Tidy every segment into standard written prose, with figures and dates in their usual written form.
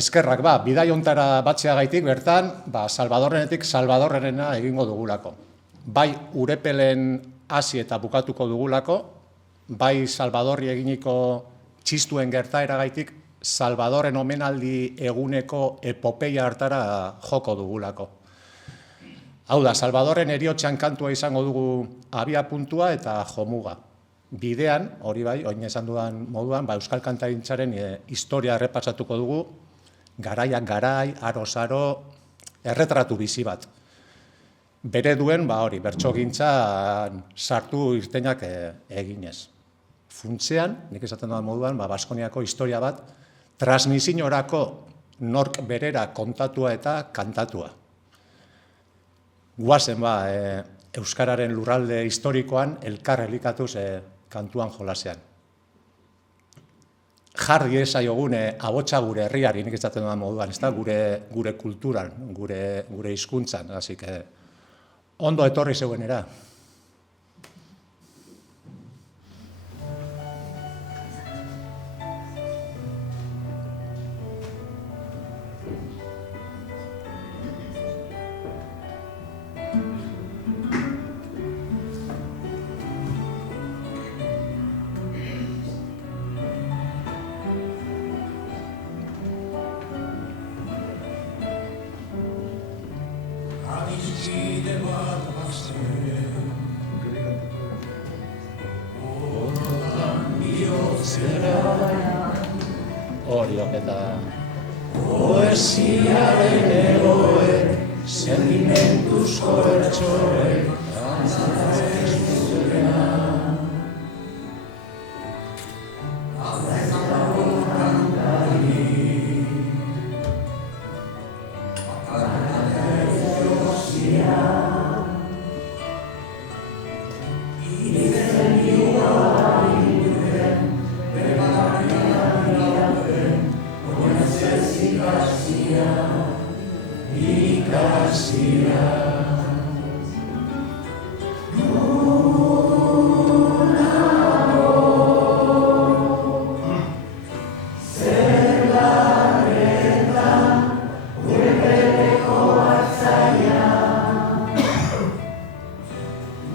eskerrak, bidai hontara batzeagaitik bertan, Salvadorrenetik Salvadorrerena egingo dugulako. Bai Urepelen hasi eta bukatuko dugulako, bai Salvadorri eginiko txistuen gertaeragaitik Salvadorren omenaldi eguneko epopeia hartara joko dugulako. Hau da, Salvadorren eriotxean kantua izango dugu abia puntua eta jomuga. Bidean, hori bai, oin esan dudan moduan, Euskal Kantagintzaren historia errepasatuko dugu, garaiak garai, aro-saro, erretratu bizi bat. Bere duen, bertsogintzan sartu irtenak eginez. Funtzean, nik esaten dudan moduan, Baskoniako historia bat, transmisiorako nork berera kontatua eta kantatua. Guazen, Euskararen lurralde historikoan elkar elikatuz kantuan jolasean. Jarri esaiogune abotsa gure herriari, nik esaten dudan moduan, gure kulturan, gure hizkuntzan, hasi que ondo etorri zeuenera. Horiok eta poesiaren egoek, sentimentuzko bertsoek, antzatzen zutena. Aldezako kantari, bakarrak erozia, iritzen igual induen, ikasia. Zelarretan Urepeleko hartzaia,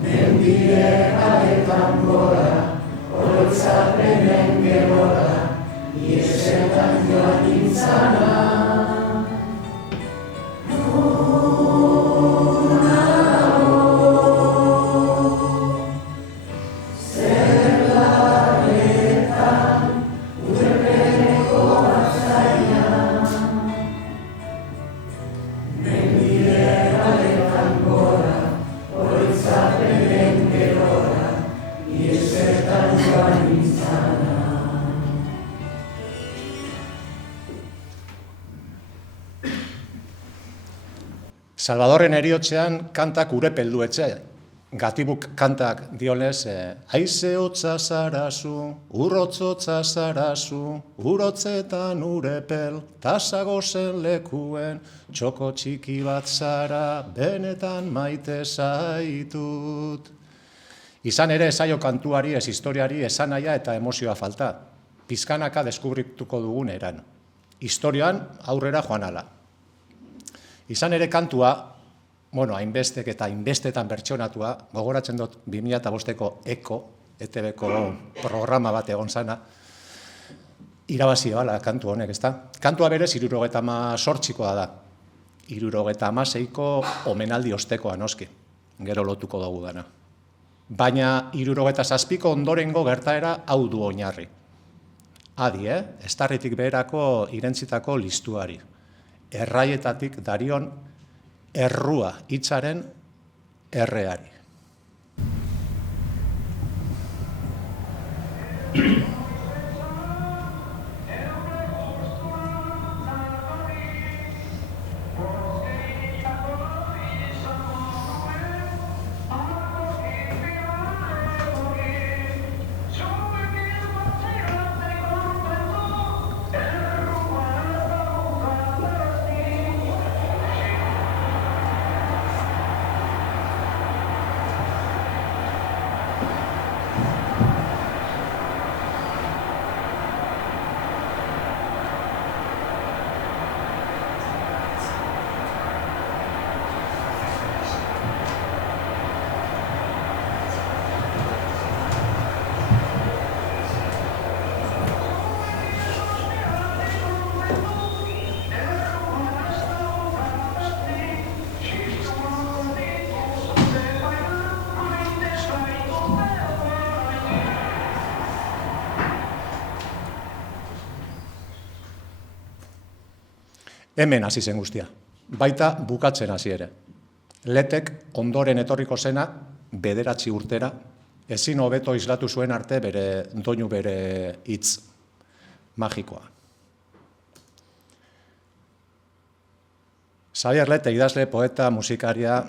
mendiekaretan gora, oroitzapenen gerora, iesetan joan nintzana. Salvadorren eriotzean kantak Urepeldu etxe. Gatibuk kantak dionez, haize hotza zarazu, urrotzotza zarazu, urotzetan Urepel, tasagozen lekuen, txoko txiki bat zara, benetan maite zaitut. Izan ere esaio kantuari, ez historiari, esanaia eta emozioa falta. Pizkanaka deskubrituko dugun eran. Historioan aurrera joan ala. Izan ere kantua, hainbestek eta hainbestetan bertsonatua, gogoratzen dut 2005ko EKO, ETB-ko programa bat egon zana, irabazi bala kantu honek, ezta? Kantua berez 78koa da. 76ko omenaldi ostekoa noski, gero lotuko dugu dana. Baina 77ko ondorengo gertaera hau du oinarri. Adi, estarritik beherako irentzitako listuari. Erraietatik darion errua hitzaren erreari. Hemen hasi zen guztia, baita bukatzen hasi ere. Letek ondoren etorriko zena, 9 urtera, ezin hobeto islatu zuen arte doinu bere hitz magikoa. Xabier Lete idazle, poeta, musikaria,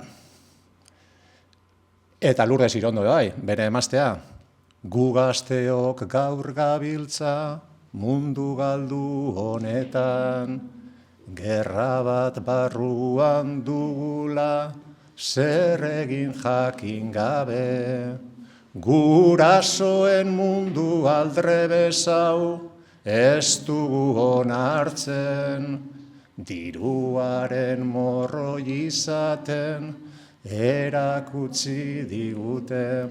eta Lourdes Irondo bai, bere emaztea. Gu gazteok gaur gabiltza mundu galdu honetan, gerra bat barruan dugula, zer egin jakin gabe. Gurasoen mundu aldrebesau, ez dugu onartzen, diruaren morroi izaten, erakutsi digute.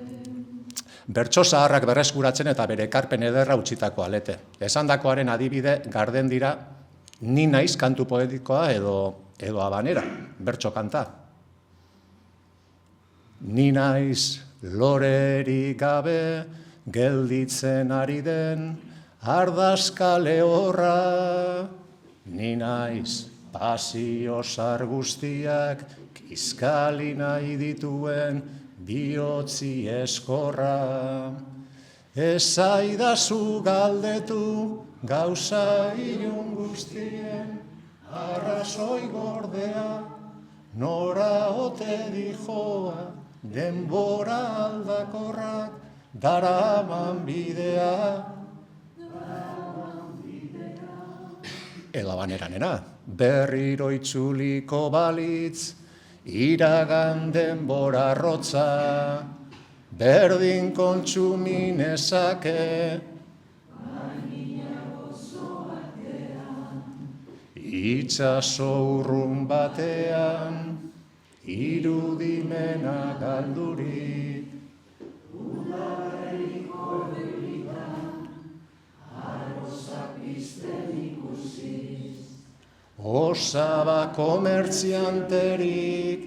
Bertso zaharrak berreskuratzen eta bere ekarpen ederra utzitakoa Lete. Esandakoaren adibide garden dira, ni naiz kantu poetikoa edo habanera, bertso kanta. Ni naiz lorerik gabe gelditzen ari den ardazka lehorra, ni naiz pasio zar guztiak kizkali nahi dituen bihotzi eskorra. Ezaidazu galdetu gauza ilun guztien arrazoi gordea, nora ote dijoa denbora aldakorrak daraman bidea. Edo abaneranera, berriro itzuliko balitz, iragan denbora rotza, berdin kontsuminezake, itxaso urrun batean, irudimena galdurik, udaberriko begitan, arrozak pizten ikusiz. Osaba komertzianterik,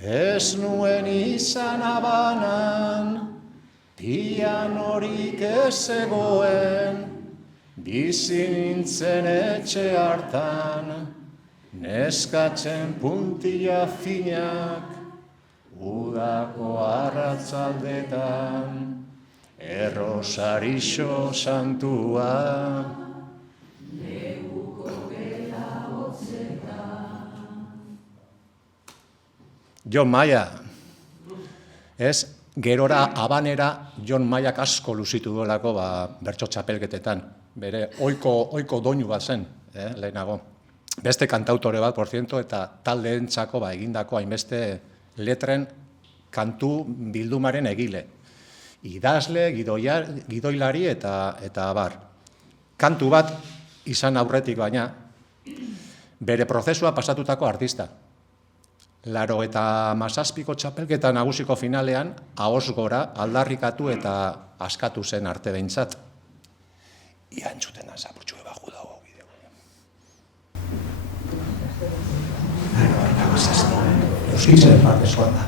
ez nuen izan abanan, pianorik ez zegoen, bizi nintzen etxe hartan, neskatzen puntila finak, udako arratzaldetan, errosarixo santua. Jon Maia, ez, gerora abanera Jon Maiak asko luzitu duelako bertso txapelketetan, bere ohiko doinu bat zen, lehenago. Beste kantautore bat, por ciento, eta taldeentzako egindako hainbeste letren kantu bildumaren egile. Idazle, gidoilari eta abar. Kantu bat izan aurretik baina, bere prozesua pasatutako artista. 87ko txapelketa nagusiko finalean, ahoz gora, aldarrikatu eta askatu zen arte behintzat. Ia entzuten da, zapurtxu ebajú dago bideo. Euskitzen partezkoan da.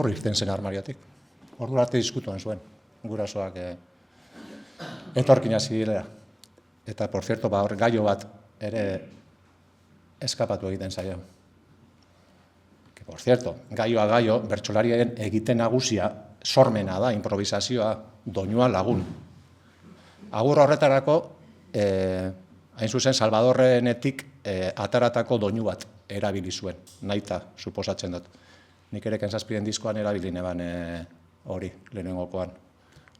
hor irten zen armariotik. Ordu arte diskutuan zuen, gurasoak etorkin hasi direla. Eta, por cierto, hor gaio bat ere eskapatu egiten zaio. Que, por cierto, gaio, bertsolarien egiten nagusia, sormena da, improvisazioa, doinua lagun. Agur horretarako, hain zuzen, Salvadorrenetik ataratako doinu bat erabili zuen, nahita, suposatzen dut. Nik ere Kenzazpiden diskoan erabili neban hori, lehenengokoan.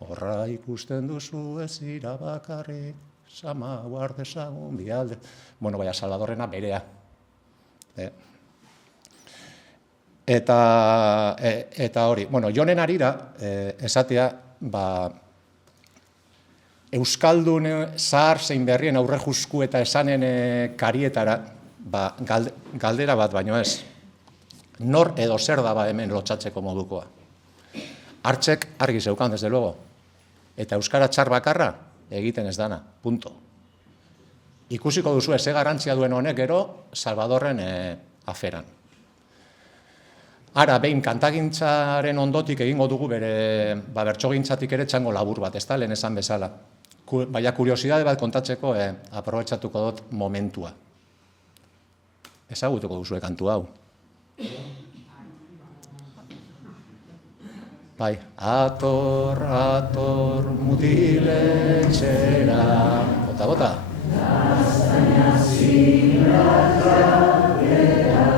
Horra ikusten duzu ez ira bakarrik, sama guardezagun bialde. Bueno, baina Salvadorrena berea. Eta hori, bueno, Jonen arira, esatea, Euskaldun zahar zein berrien aurre juzku eta esanen karietara, galdera bat baino ez, nor edo zer daba hemen lotxatzeko modukoa. Hartxek argi zeukan, desde luego, eta euskara txar bakarra egiten ez dana, punto. Ikusiko duzu ze garrantzia duen honek gero Salvadorren aferan. Ara, behin kantagintzaren ondotik egingo dugu bere bertsogintzatik ere txango labur bat, ez da, lehen esan bezala. Baina kuriosidade bat kontatzeko aprobetxatuko dut momentua. Ezagutuko duzue kantu hau. Bai, ator mutiletxera. Bota. Gaztaina ziratra gera.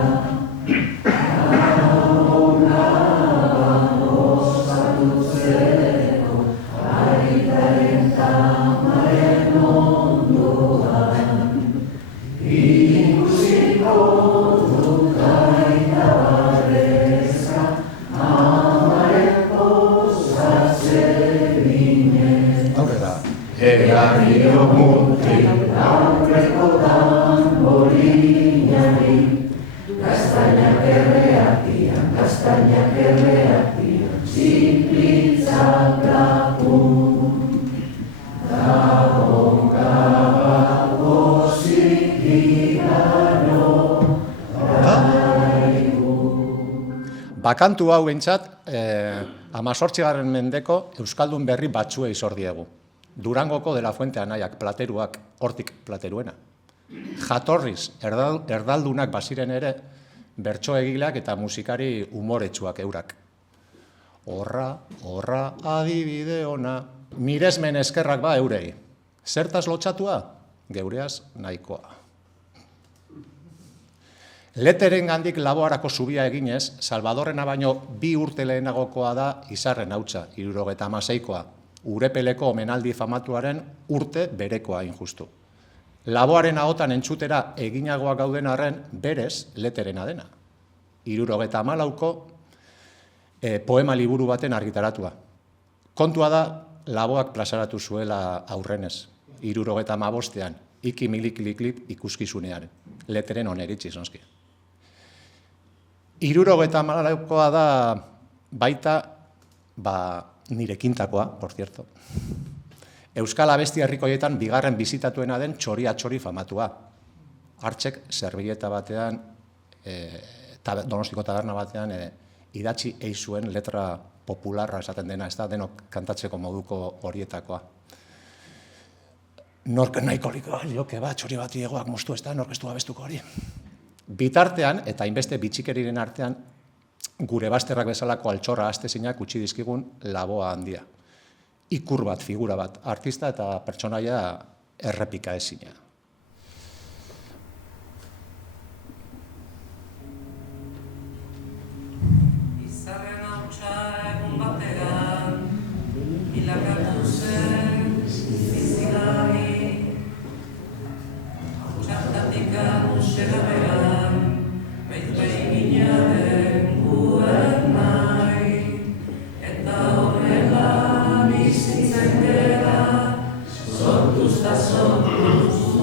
Egarrio mutil aurreko danborinari, Gaztainak erreatian, ziplitzak lapun. Gaboko zikirano, bakantu hau bentsat, 18. mendeko Euskaldun berri batzue izor diegu. Durangoko de la Fuente anaiak, plateruak, hortik plateruena. Jatorriz, erdaldunak baziren ere, bertso egileak eta musikari umoretsuak eurak. Horra adibide ona, miresmen eskerrak ba eurei. Zertaz lotxatua? Geureaz nahikoa. Leteren gandik Laboarako zubia eginez, Salvadorrena baino 2 urte lehenagokoa da Izarren hautsa, 76koa. Urepeleko omenaldi famatuaren urte berekoa injustu. Laboaren ahotan entzutera eginagoak gauden arren berez leterena dena. 74ko poema liburu baten argitaratua. Kontua da Laboak plazaratu zuela aurrenez, 75ean, iki milikliklip ikuskizunean, leteren oneritzi zonski. 74koa da baita, nire kintakoa, por cierto. Euskal abesti herrikoietan bigarren bizitatuena den txoria-txori famatua. Hartxek zerbileta batean, Donostiko taberna batean, idatzi eizuen letra popularra esaten dena, ez da denok kantatzeko moduko horietakoa. Nork nahikoliko, joke bat, txori bat iegoak moztu, ez da, nork ez du abestuko hori. Bitartean, eta hainbeste bitxikeriren artean, gure bazterrak bezalako altxorra astezinak utzi dizkigun Laboa handia. Ikur bat, figura bat, artista eta pertsonaia errepika ezina. Izarren hautsa egun batean, bilakatu zen bizilari, hautsatik segalean, baitbai ginaren guen nahi, eta horrela bizitzen gera, sortuz da sortuz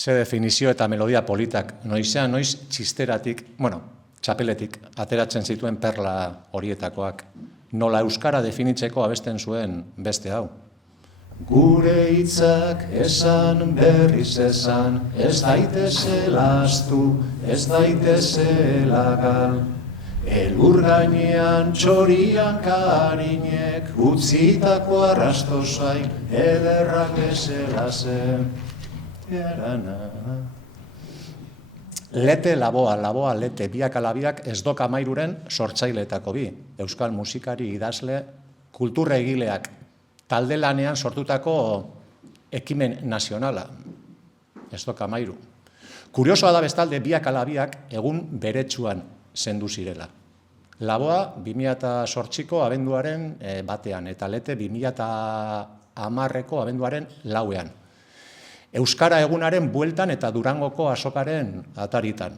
Ze definizio eta melodia politak, noizean noiz txisteratik, txapeletik, ateratzen zituen perla horietakoak. Nola euskara definitzeko abesten zuen beste hau. Gure hitzak esan berriz esan, ez daitezela astu, ez daitezela gal. Elur gainean txorian karinek, utzitako arrasto zain, ederrak ezela zen. Lete laboa, laboa lete, biak alabiak ez doka mairuren sortzaileetako bi. Euskal musikari idazle, kultura egileak, talde lanean sortutako ekimen nazionala. Ez doka mairu. Kuriosoa da bestalde biak alabiak egun beretsuan zendu zirela. Laboa 2008ko abenduaren batean, eta lete 2010ko abenduaren lauean. Euskara egunaren bueltan eta Durangoko azokaren ataritan.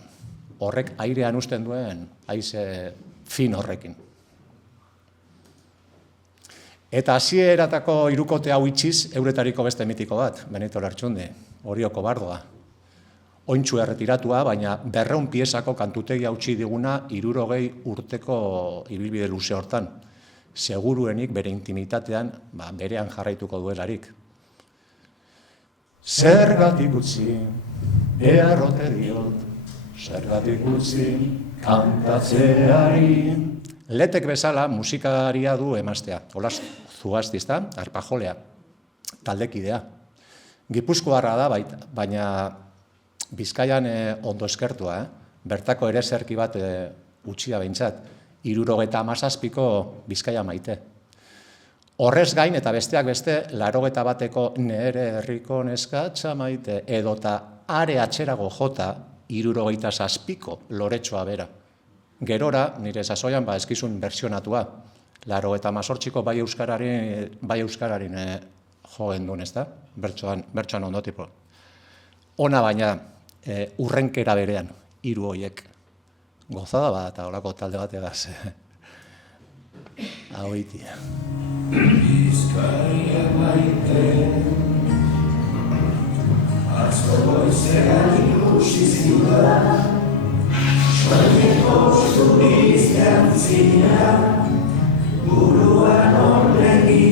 Horrek airean uzten duen haize fin horrekin. Eta hasieratako hirukote hau itxiz, euretariko beste mitiko bat, Benito Lertxundi, Orioko Bardoa. Ointxu erretiratua, baina 200 piezako kantutegia utzi diguna 60 urteko ibilbide luze hortan. Seguruenik bere intimitatean, berean jarraituko duelarik. Zergatik utzi, beharrote diot, zergatik utzi, kantatzeari. Letek bezala musikaria du emaztea, Olas Zugaztizta, arpajolea, taldekidea. Gipuzkoarra da, baina Bizkaian ondo eskertua, bertako ere zerki bat utxia behintzat, 77ko Bizkaia maite. Horrez gain eta besteak beste, 81ko nere herriko neskatxa maite, edota are atxerago jota 77ko loretxoa bera. Gerora, nire sasoian eskizun bersionatua, 88ko bai euskararin joen duen, ez da? Bertsoan ondotipo. Ona baina, urrenkera berean, 3 horiek. Gozada bat, eta horako talde bat egaz. Hau itia. Bizkaia maite, atzo goizean ikusi ziudan, soileko zuriz jantzina, buruan horregi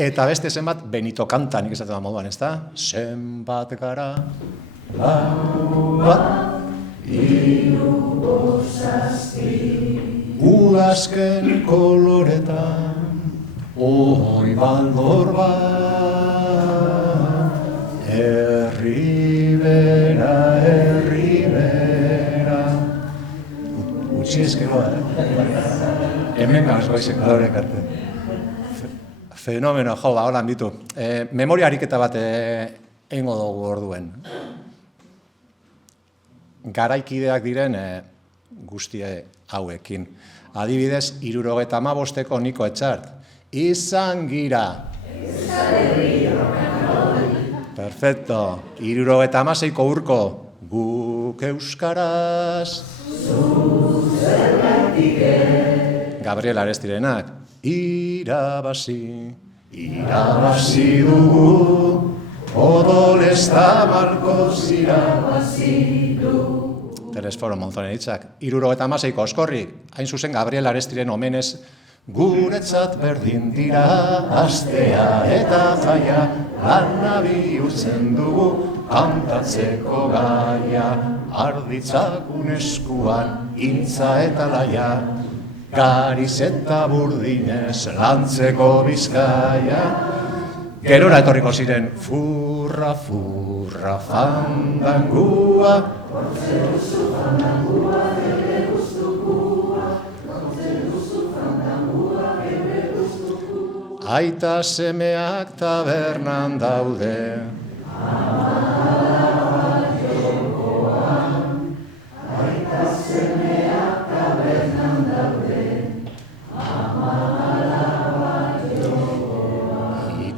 Eta beste zenbat Benito kanta, nik esaten da moduan, ez da? Zenbat gara, lau bat, hiru bosazpi, udazken koloretan, oi baldor bat, herri bera, utzi ezkeroa, hemen gaz goizek horrek arte. Fenomeno, jo, holan ditu. Memoria ariketa bat eingo dugu orduen. Garaikideak diren guztie hauekin. Adibidez, 75ko Niko Etxart. Izan gira. Perfecto. 76ko Urko. Guk euskaraz. Gabriel Arestirenak. Irabazi dugu, odolez da Marcos irabazi du. Telesforo Monzonen hitzak. 76ko Oskorrik, hain zuzen Gabriel Arestiren omenez, guretzat berdin dira, astea eta jaia, lana bihurtzen dugu, kantatzeko gaia, arditzak uneskuan, intza eta laia, gariz eta burdinez lantzeko Bizkaia. Gerora etorriko ziren furra, furra, fandangua. Aita semeak tabernan daude.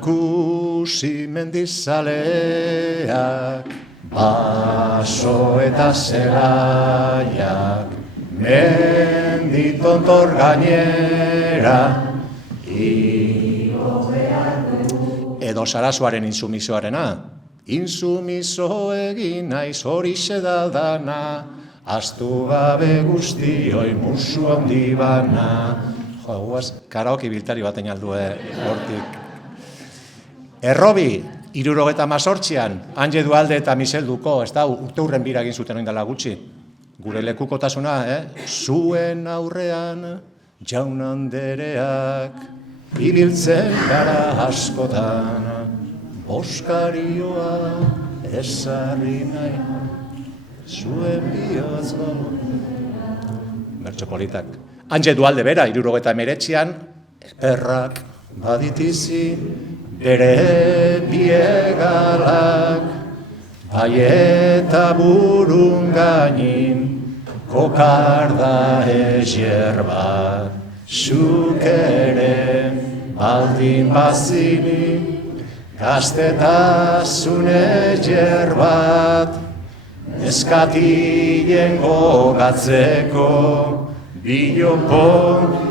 Ikusi mendizaleak, baso eta zelaiak, menditontor gainera, edo Sarasuaren insumisoarena, insumiso egin naiz horixe da dana, astu gabe guztioi musu handi bana. Jo, guaz, karaoke biltari baten aldue hortik. Errobi, 78an, Anje Dualde eta Michel Duko, ez da, urte hurren bira egin zuten oindala gutxi. Gure lekukotasuna, zuen aurrean, jaun andereak, ibiltzen gara askotan, boskarioa ezarri nahi, zuen bihotz gomon. Bertso politak. Anje Dualde bera, 79an, perrak baditizi, bere biegalak, bai eta burun gainin, kokarda ezer bat, zuk ere baldin bazini, gaztetasun ezer bat, eskatien gogatzeko, bilopon.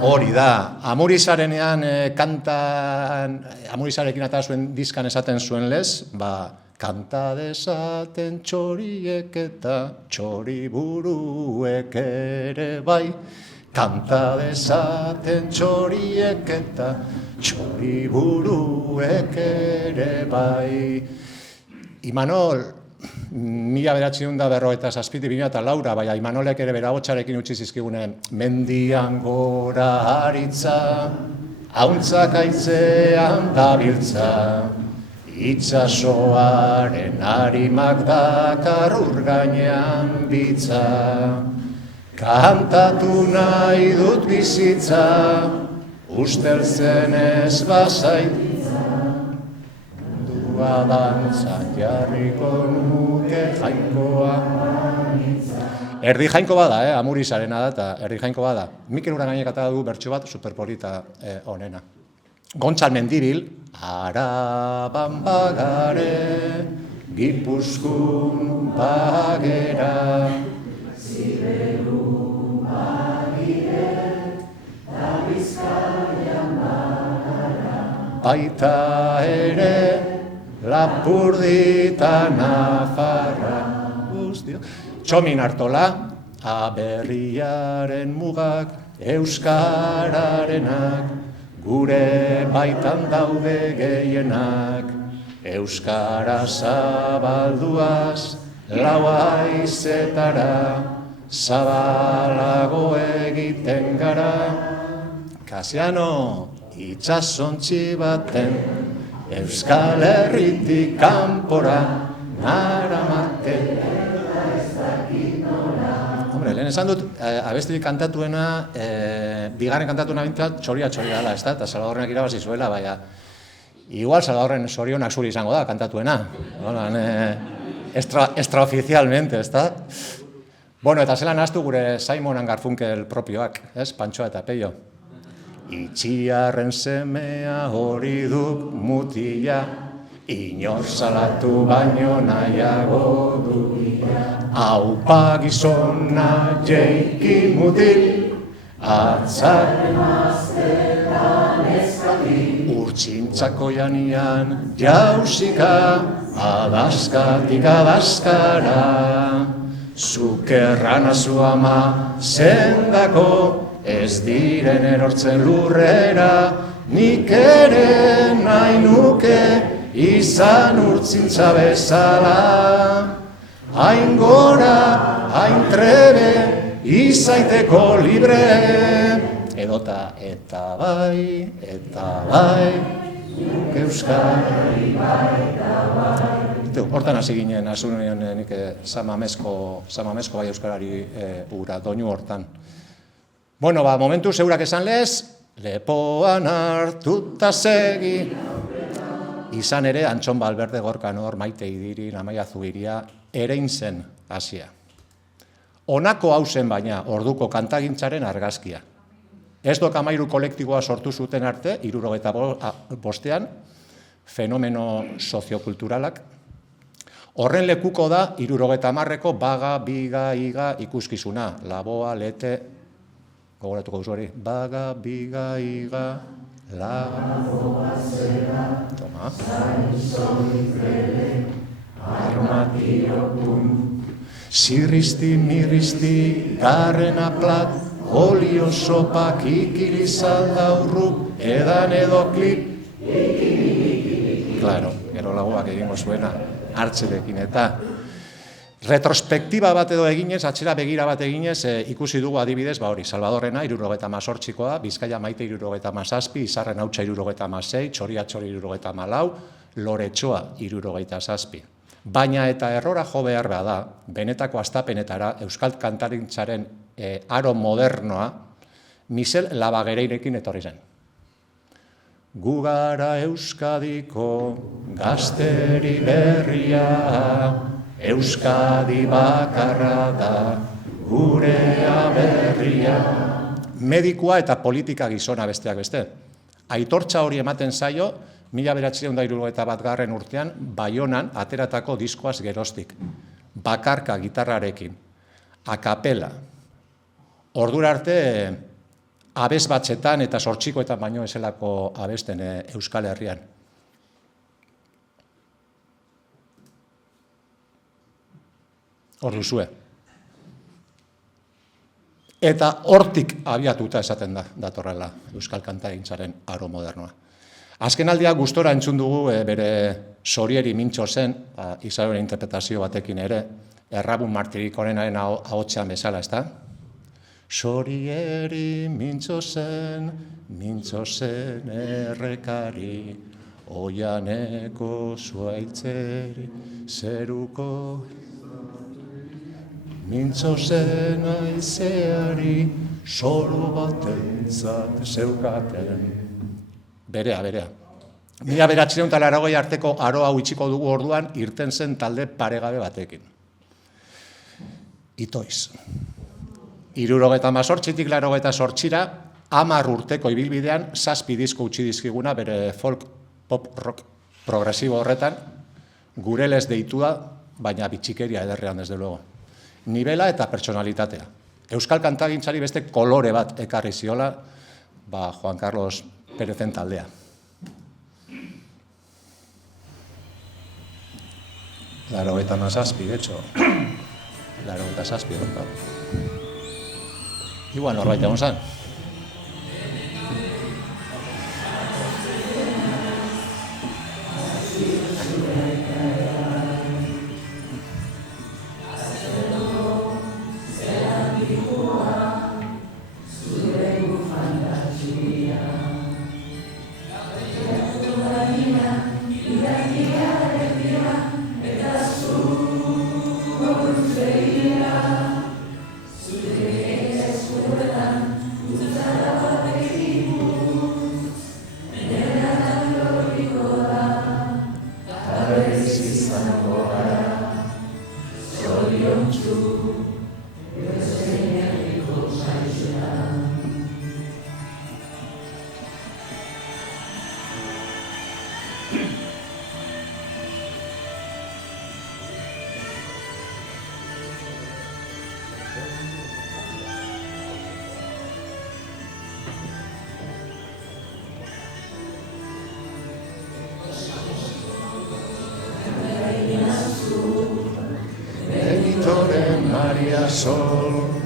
Hori da, Amurizarenean Amurizarekin eta zuen diskan esaten zuen lez, kanta desaten txoriek eta txoriburuek ere bai, kanta desaten txoriek eta txoriburuek ere bai. Imanol, 1957 2004, baina Imanolek ere bera hotxarekin utzi zizkigune, mendian gora aritza, hauntzak aitzean dabiltza, itxasoaren harimak dakar urgainean bitza, kantatu nahi dut bizitza, usteltzen ez bazait, dantzan jarriko nuke jainkoa. Erdi jainko bada, Amurizarena da, eta erdi jainko bada. Mikel Urangainek atera du bertso bat superpolita onena. Gontzal Mendibil, Araban bagare, Gipuzkoan bagera, Ziberu bagire, da Bizkaian bagara, baita ere, Lapurdita Nafarra, Txomin Artola, aberriaren mugak, euskararenak, gure baitan daude gehienak, euskara zabalduaz, lau haizetara, zabalago egiten gara, Kasiano itxasontzi baten, Euskal Herritik kanpora naramate. Hombre, lehen esan dut, abestirik kantatuena, bigarren kantatuena bintzat, txoria dela, ez da? Eta Salvadorrenak irabazi zuela, baina igual Salvadorren zorionak zuri izango da, kantatuena. Extraoficialmente, ez da? Bueno, eta zelan ahaztu gure Simon & Garfunkel propioak, ez? Pantxoa eta Peio. Itxiarren semea hori duk mutila, inor salatu baino nahiago du. Aupa gizona jeiki mutil, atzaren aztetan eskati. Urtsintzako janian jausika, adaskatik adaskara. Zukerran azu ama zendako, ez diren erortzen lurrera, nik ere nahi nuke izan urtzintza bezala. Hain gora, hain trebe, izaiteko libre. Edota eta bai, Euskari baita bai. Hortan hasi ginen, asunean nik samamezko bai Euskarari ura, doinu hortan. Bueno, momentu zeurak esan lez, lepoan hartuta segi. Izan ere, Antxon Balberde Gorkanor, Maite Idiri, Amaia Zubiria, erein zen hasia. Honako hau zen baina, orduko kantagintzaren argazkia. Ez dok 13 kolektiboa sortu zuten arte, 75ean, fenomeno soziokulturalak. Horren lekuko da, 70eko baga, biga, iga ikuskizuna, laboa, lete, gogoratuko duzu hori, baga, biga, iga, laboa, zera, toma. Armatio, pum, zirrizti, mirrizti, garrena plat, olio sopak ikilizalda urrup, edan edo klip, Mondragoak egingo zuena hartzerekin, eta retrospektiba bat edo eginez, atxera begira bat eginez, ikusi dugu adibidez, hori, Salvadorrena 78koa, Bizkaia Maite 77, Izarren Hautsa 76, Txoriatxori 74, Loretxoa 77. Baina eta errora jo behar da, benetako astapenetara, euskal kantarintzaren aro modernoa, Misel Labagereirekin etorri zen. Gu gara Euskadiko gazteri berria, Euskadi bakarra da gurea berria. Medikua eta politika gizona besteak beste. Aitortza hori ematen zaio, 1961 urtean, Baionan ateratako diskoaz geroztik. Bakarka gitarrarekin, akapela. Ordura arte, abez batzetan eta sortxikoetan baino ezelako abesten Euskal Herrian. Hor duzue. Eta hortik abiatuta esaten da, datorrela Euskal Kantagintzaren aro modernoa. Azken aldia gustora entzun dugu bere Sorieri Mintzo zen, Isaroren interpretazio batekin ere, Errabun Martirik Onenaren ahotsean bezala, ezta? Sorieri Mintzo zen errekari, oianeko zuaitzeri, zeruko Mintzo zen aizeari, solo batentzat zeukaten. Berea. 1980 arteko aro hau itxiko dugu orduan, irten zen talde paregabe batekin. Itoiz. 78tik 88ra, 10 urteko ibilbidean, 7 disko utzi dizkiguna, bere folk, pop, rock, progresibo horretan, gure lez deitua, baina bitxikeria ederrean desde luego. Nibela eta pertsonalitatea. Euskal kantagintzari beste kolore bat ekarri ziola, Juan Carlos Perezen taldea. Laro eta mazazpi, de hecho. Laro eta zazpi, orta. Igual norbait egon zan. Maria Sol.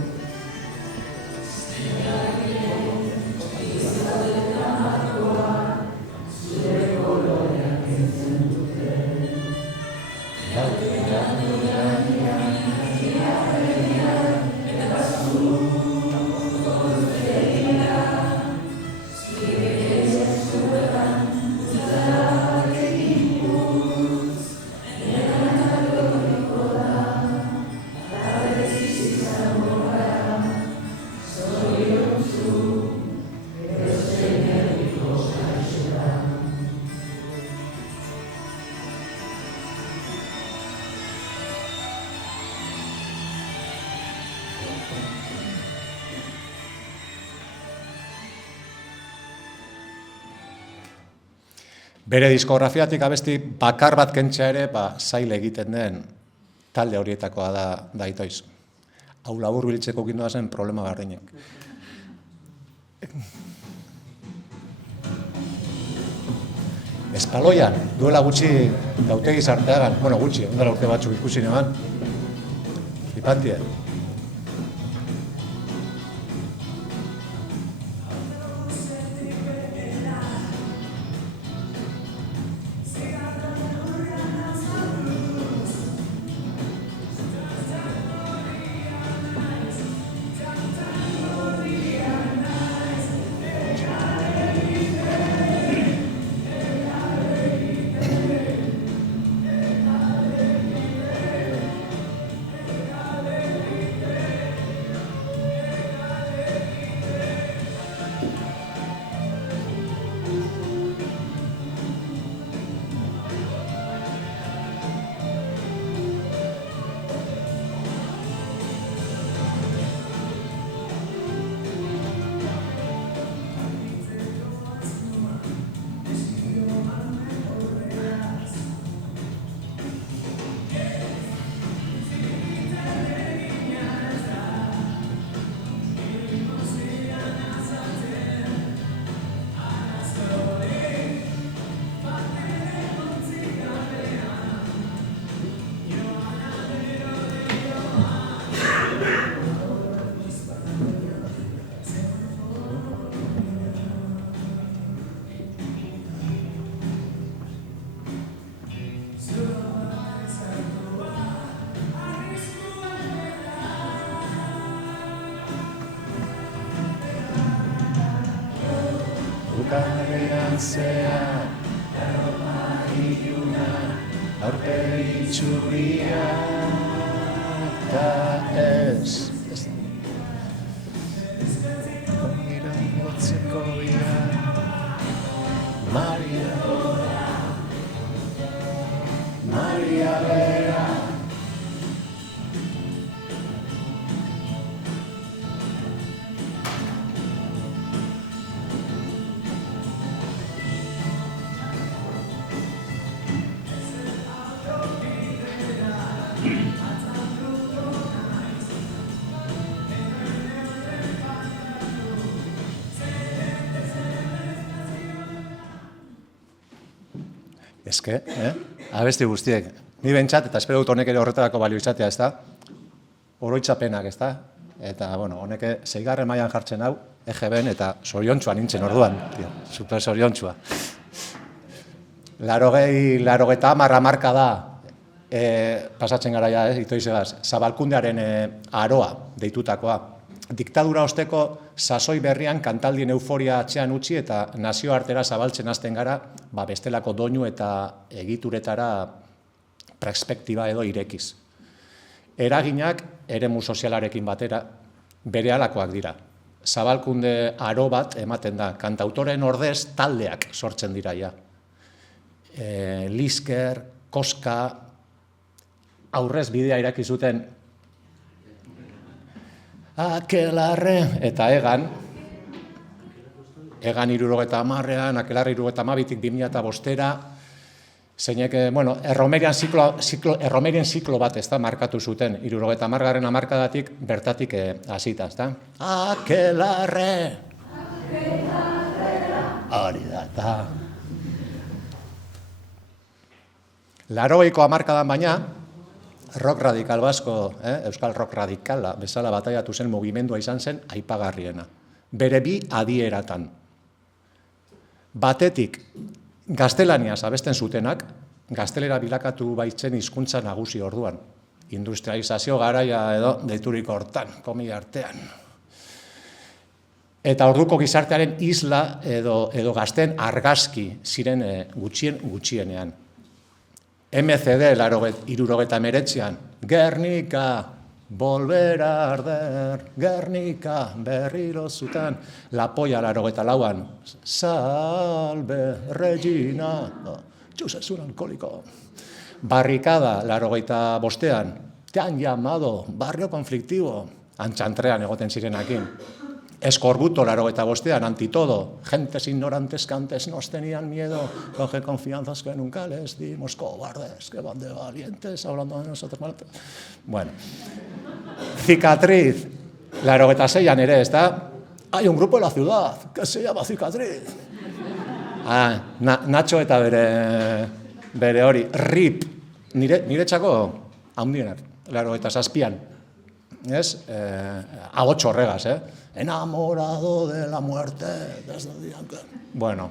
Bere diskografiatik abesti bakar bat kentzea ere, zail egiten den talde horietakoa da Itoiz. Hau labur biltzeko gindoa zen problema barrinek. Espaloian, duela gutxi Gautegi Sarteagan, gutxi, ondara urte batzuk ikusi neban, flipantie. lantzean, aroma iluna, aurpegi txurria, eta ez. Komira gotzeko bira, Maria Bera. Eske, abesti guztiek. Ni bentsat, eta espero dut honek ere horretarako balio izatea, ez da? Oroitzapenak, ez da? Eta, bueno, honek 6. mailan jartzen hau, EGB-en, eta zoriontsua nintzen orduan, tio, super zoriontsua. 80 marka da, pasatzen gara ja, itoizegaz, Zabalkundearen aroa deitutakoa. Diktadura osteko sasoi berrian kantaldien euforia atzean utzi eta nazioartera zabaltzen hasten gara, bestelako doinu eta egituretara perspektiba edo irekiz. Eraginak eremu sozialarekin batera berehalakoak dira. Zabalkunde aro bat ematen da, kantautoren ordez taldeak sortzen dira ja. Lisker, Koska, aurrez bidea iraki zuten Akelarre, eta Egan 70ean, Akelarre 72tik 2005era, zeinek, bueno, erromerien ziklo bat, ez da, markatu zuten, 70garren hamarkadatik bertatik hasita, ez da? Akelarre! Hori da, eta... 80ko hamarkadan baina, rock radikal basko, euskal rock radikala, bezala bataiatu zen mugimendua izan zen aipagarriena. Bere bi adieratan. Batetik, gaztelaniaz abesten zutenak, gaztelera bilakatu baitzen hizkuntza nagusi orduan. Industrializazio garaia edo deiturik hortan, komila artean. Eta orduko gizartearen isla edo gazten argazki ziren gutxienean. MCD 79an, Gernika, volver a arder, Gernika, berriro zutan, La Polla 84an, salve, Regina, José es un alcohólico. Barrikada 85an, te han llamado, barrio conflictivo, Antxantrean egoten zirenakin. Eskorbuto 85an, Antitodo, gentes ignorantes que antes nos tenían miedo, coge confianzas que nunca les dimos, cobardes, que van de valientes, hablando de nosotros. Bueno, Cicatriz, 86an ere, ez da? Hay un grupo en la ciudad que se llama Cicatriz. Nacho eta bere hori, RIP, niretzako handienak, 87an, ez? Agotxo horregaz, enamorado de la muerte desde el día que... Bueno,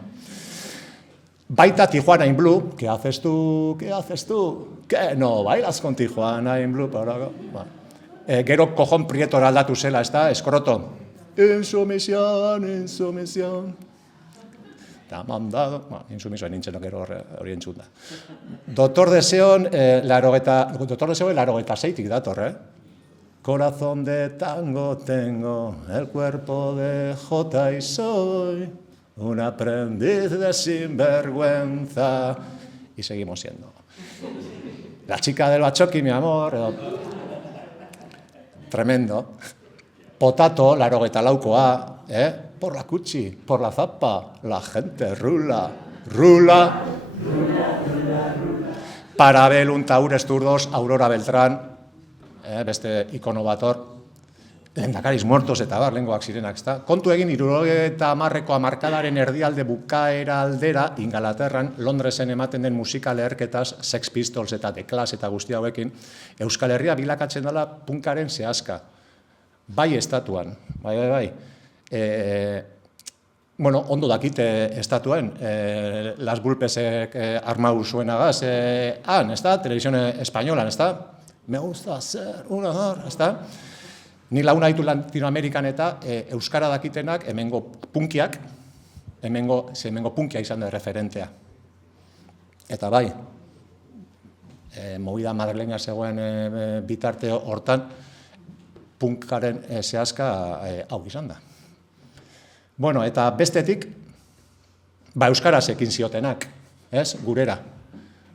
baita Tijuana in Blue, ¿qué haces tú? ¿Qué haces tú? ¿Qué? No, bailas con Tijuana in Blue, bueno. Gero Cojón Prieto aldatu zela, ez da? Eskorroto. Insumisión, insumisión. Te mandado, insumisoa nintzen gero hori entzun da. Doctor Deseon, 86tik dator, Corazón de tango tengo, el cuerpo de jota y soy un aprendiz de sinvergüenza. Y seguimos siendo. La chica del bachoqui, mi amor. Tremendo. Potato, 84koa, por la cuchi, por la zapa, la gente rula, rula. Parabellum, Taures Turdos, Aurora Beltrán, beste ikono bat hor, lehendakariz muertos eta bar, lengoak zirenak, ezta? Kontu egin, 70ko hamarkadaren erdialde bukaera aldera, Ingalaterran, Londresen ematen den musika leherketaz, Sex Pistols eta The Clash eta guzti hauekin, Euskal Herria bilakatzen dela punkaren zehazka. Bai estatuan, bai. Bueno, ondo dakite estatuen, Las Bulpesek armau zuenagaz, ez da, Televisión Españolan, ez da? Me gusta ser una hora, ez da? Ni launa ditu Latinoamerikan eta euskara dakitenak, hemengo punkiak, hemengo punkia izan da referentea. Eta bai, movida madrileña zegoen bitarte hortan, punkaren zehazka hau izan da. Bueno, eta bestetik, euskaraz ekin ziotenak, ez, gurera.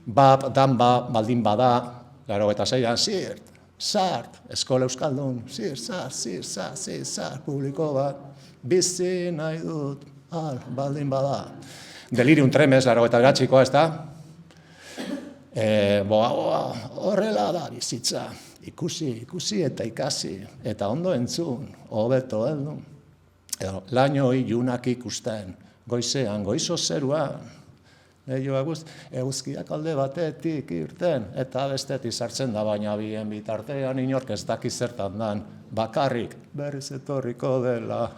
Bap, danba, baldin bada, 86an, zirt, zart, eskola euskaldun, zirt, publiko bat, bizi nahi dut, baldin bada. Delirium tremens, 89koa, ez da? Horrela da bizitza, ikusi eta ikasi, eta ondo entzun, hobeto heldu. Laino ilunak ikusten, goizean, goizo zeruan, eguzkiak alde batetik irten, eta bestetik sartzen da, baina bien bitartean inork ez daki zertan dan, bakarrik berriz etorriko dela.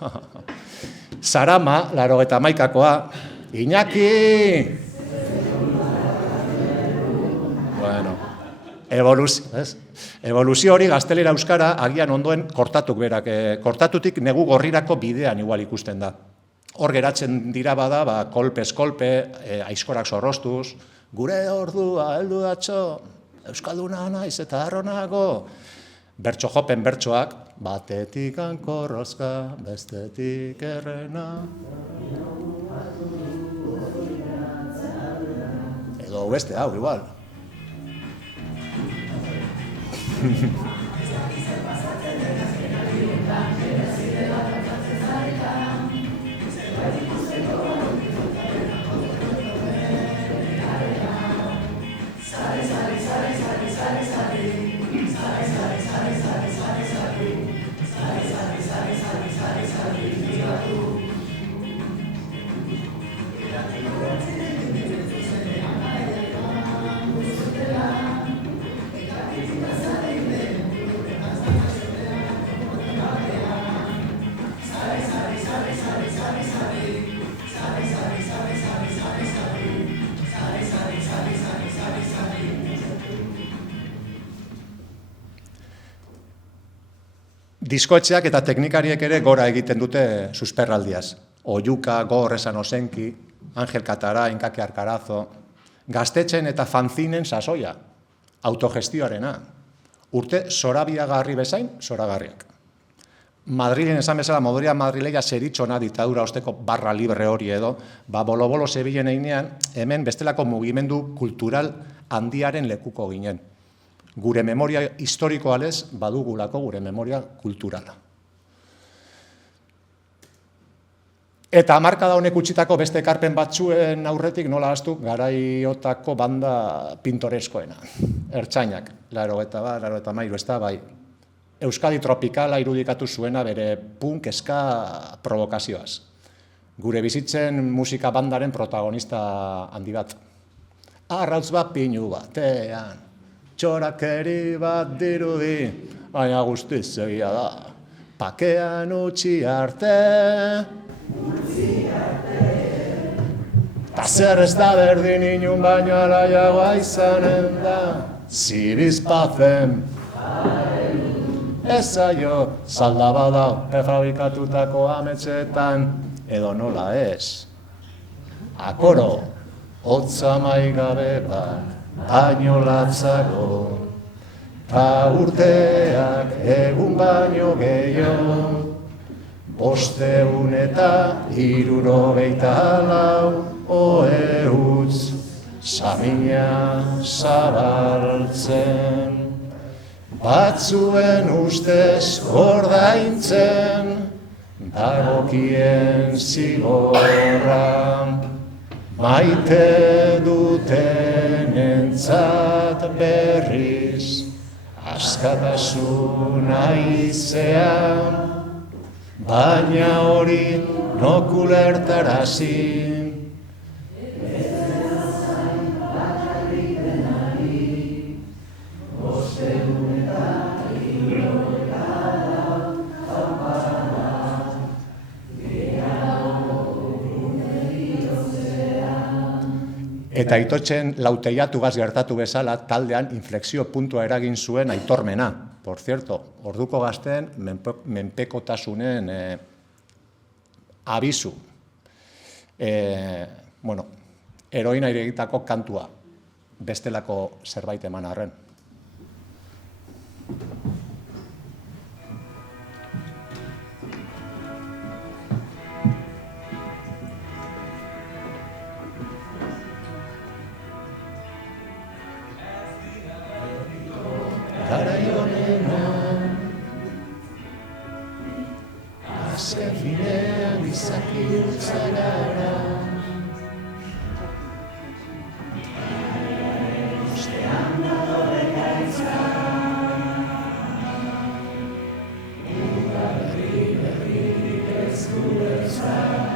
Sarama, 91koa, Iñaki! Bueno, evoluzio hori gaztelera euskara agian ondoen kortatutik negu gorrirako bidean igual ikusten da. Hor geratzen dira bada, kolpez kolpe, aizkorak zorrostuz, gure ordua heldu datxo, euskalduna naiz eta harronago, bertso jopen bertsoak, batetik ankorrozka, bestetik errena. Edo beste hau, igual. Diskoetxeak eta teknikariek ere gora egiten dute susperraldiaz. Oiuka, Gor, Esan Osenki, Angel Katara, Inkaki Arkarazo, gaztetxen eta fanzinen sasoia, autogestioarena, urte zorabiagarri bezain, zoragarriak. Madrilen esan bezala, modoria madrileia zeritxona ditadura osteko barra libre hori edo, bolo-bolo zebilen einean, hemen bestelako mugimendu kultural handiaren lekuko ginen. Gure memoria historikoalez badugulako gure memoria kulturala. Eta hamarkada honek utzitako beste ekarpen batzuen aurretik nola ahaztu garaiotako banda pintoreskoena. Ertzainak, 83, ez da, bai. Euskadi tropikala irudikatu zuena bere punk eska provokazioaz. Gure bizitzen musika bandaren protagonista handi bat. Arrautz bat pinu batean. Txorakeri bat dirudi, baina guztiz egia da. Pakean utzi arte. Ta zer ez da berdin inun baino alaiagoa izanen da. Zibizpazen. Ez zaio, salda bada, prefabrikatutako ametsetan, edo nola ez. Akoro, hotza maigabe bat. Baino latzago, ta urteak egun baino gehiago, 500 eta 74 ohe utz, samina zabaltzen. Batzuen ustez ordaintzen, dagokien zigorra. Maite duten entzat berriz, askatasuna izean, baina hori nokulertarazi. Eta Itotzen Lauteiatu gaz gertatu bezala taldean inflexio puntua eragin zuen Aitormena. Por cierto, orduko gazten menpekotasunen abisu. heroina egitako kantua, bestelako zerbait eman arren. Garai honetan, azken finean izaki hutsa gara. Ostean datorre gaitza, berririk ez guretzat.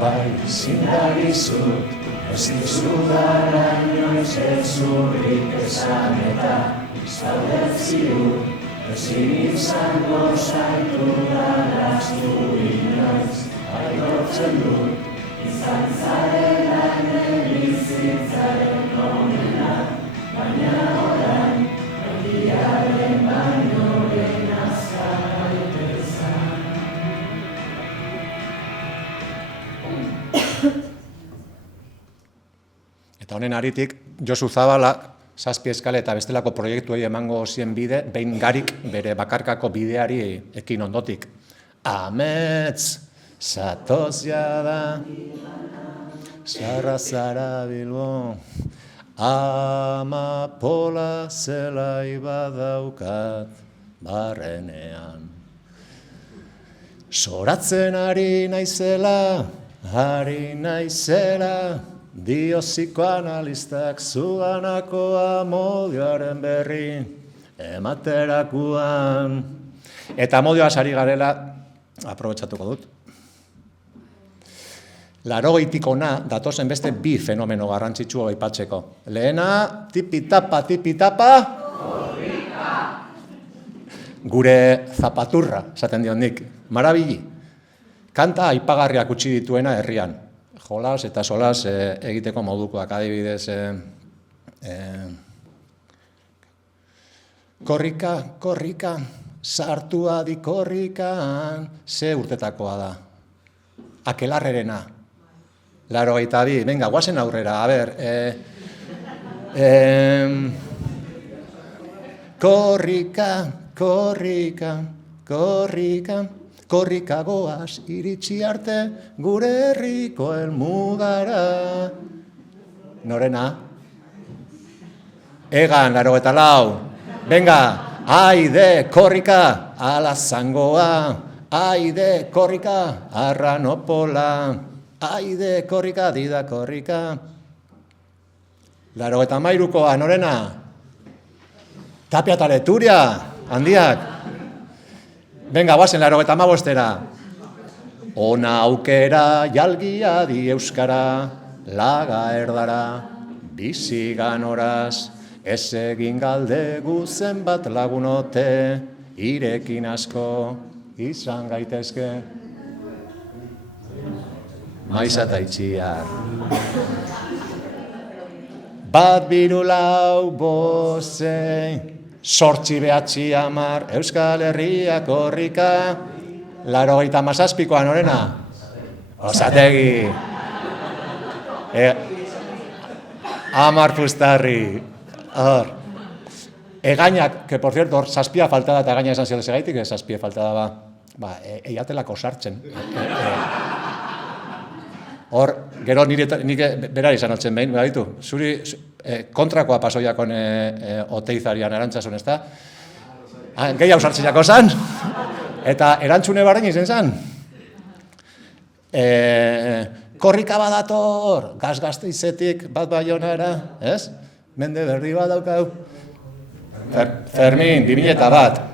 Bai, zindagizut, ez dizudara inoiz ezurrik esan eta zaudet ziur, ezin izango zaitu daraztu inoiz, aitortzen dut, izan zarela bizitzaren onena, baina orain, argiaren baino genazka gaitezan. Eta honen aritik, Josu Zabala, Zazpi eskale eta bestelako proiektuei emango zien bide, behin Garik bere bakarkako bideari ekin ondotik. Amets, zatoz jada, zarra zara Bilbo, amapola zelai badaukat barrenean. Zoratzen ari naizela, dio psikoanalistak zuganako amodioaren berri ematerakuan. Eta amodioaz ari garela, aprobetxatuko dut. 80tik hona datozen beste bi fenomeno garrantzitsu aipatzeko. Lehena, tipi-tapa, gure zapaturra, esaten dion nik, marabili. Kanta aipagarriak utzi dituena herrian. Jolas eta solas egiteko modukoak, adibidez. Korrika, sartua di korrikan, ze urtetakoa da. Akelarrerena. 82, venga, guazen aurrera, a ber. Korrika goaz iritsi arte gure herriko helmugara. Norena? Egan, 84. Venga, aide, korrika, ala zangoa. Aide, korrika, arranopola. Aide, korrika, dida korrika. 83koa, norena? Tapia eta Leturia, handiak. Venga, guazen 85era. Ona aukera jalgia di euskara, laga erdara, bizi ganoraz, ez egin galde guzen bat lagunote, irekin asko izan gaitezke, maiza eta itxiar. Bat biru lau bozei, 8 behatzi 10, Euskal Herria korrika, 97koa norena? Osategi. 10 puztarri. Hor. Egainak, que por cierto, hor 7 falta da, eta egaina esan ziel segaitik, 7 falta da, eiatelako sartzen. Hor, gero nik berari izan altzen behin, baditu, zuri kontrakoa pasoiakon oteizarian arantzasun, ez da? Gehi hau sartziako zan, eta erantzune baren izen zan. Korrika badator, Gazteizetik bat Baionara, ez? Mende berri bat daukau. Fermin, 2001.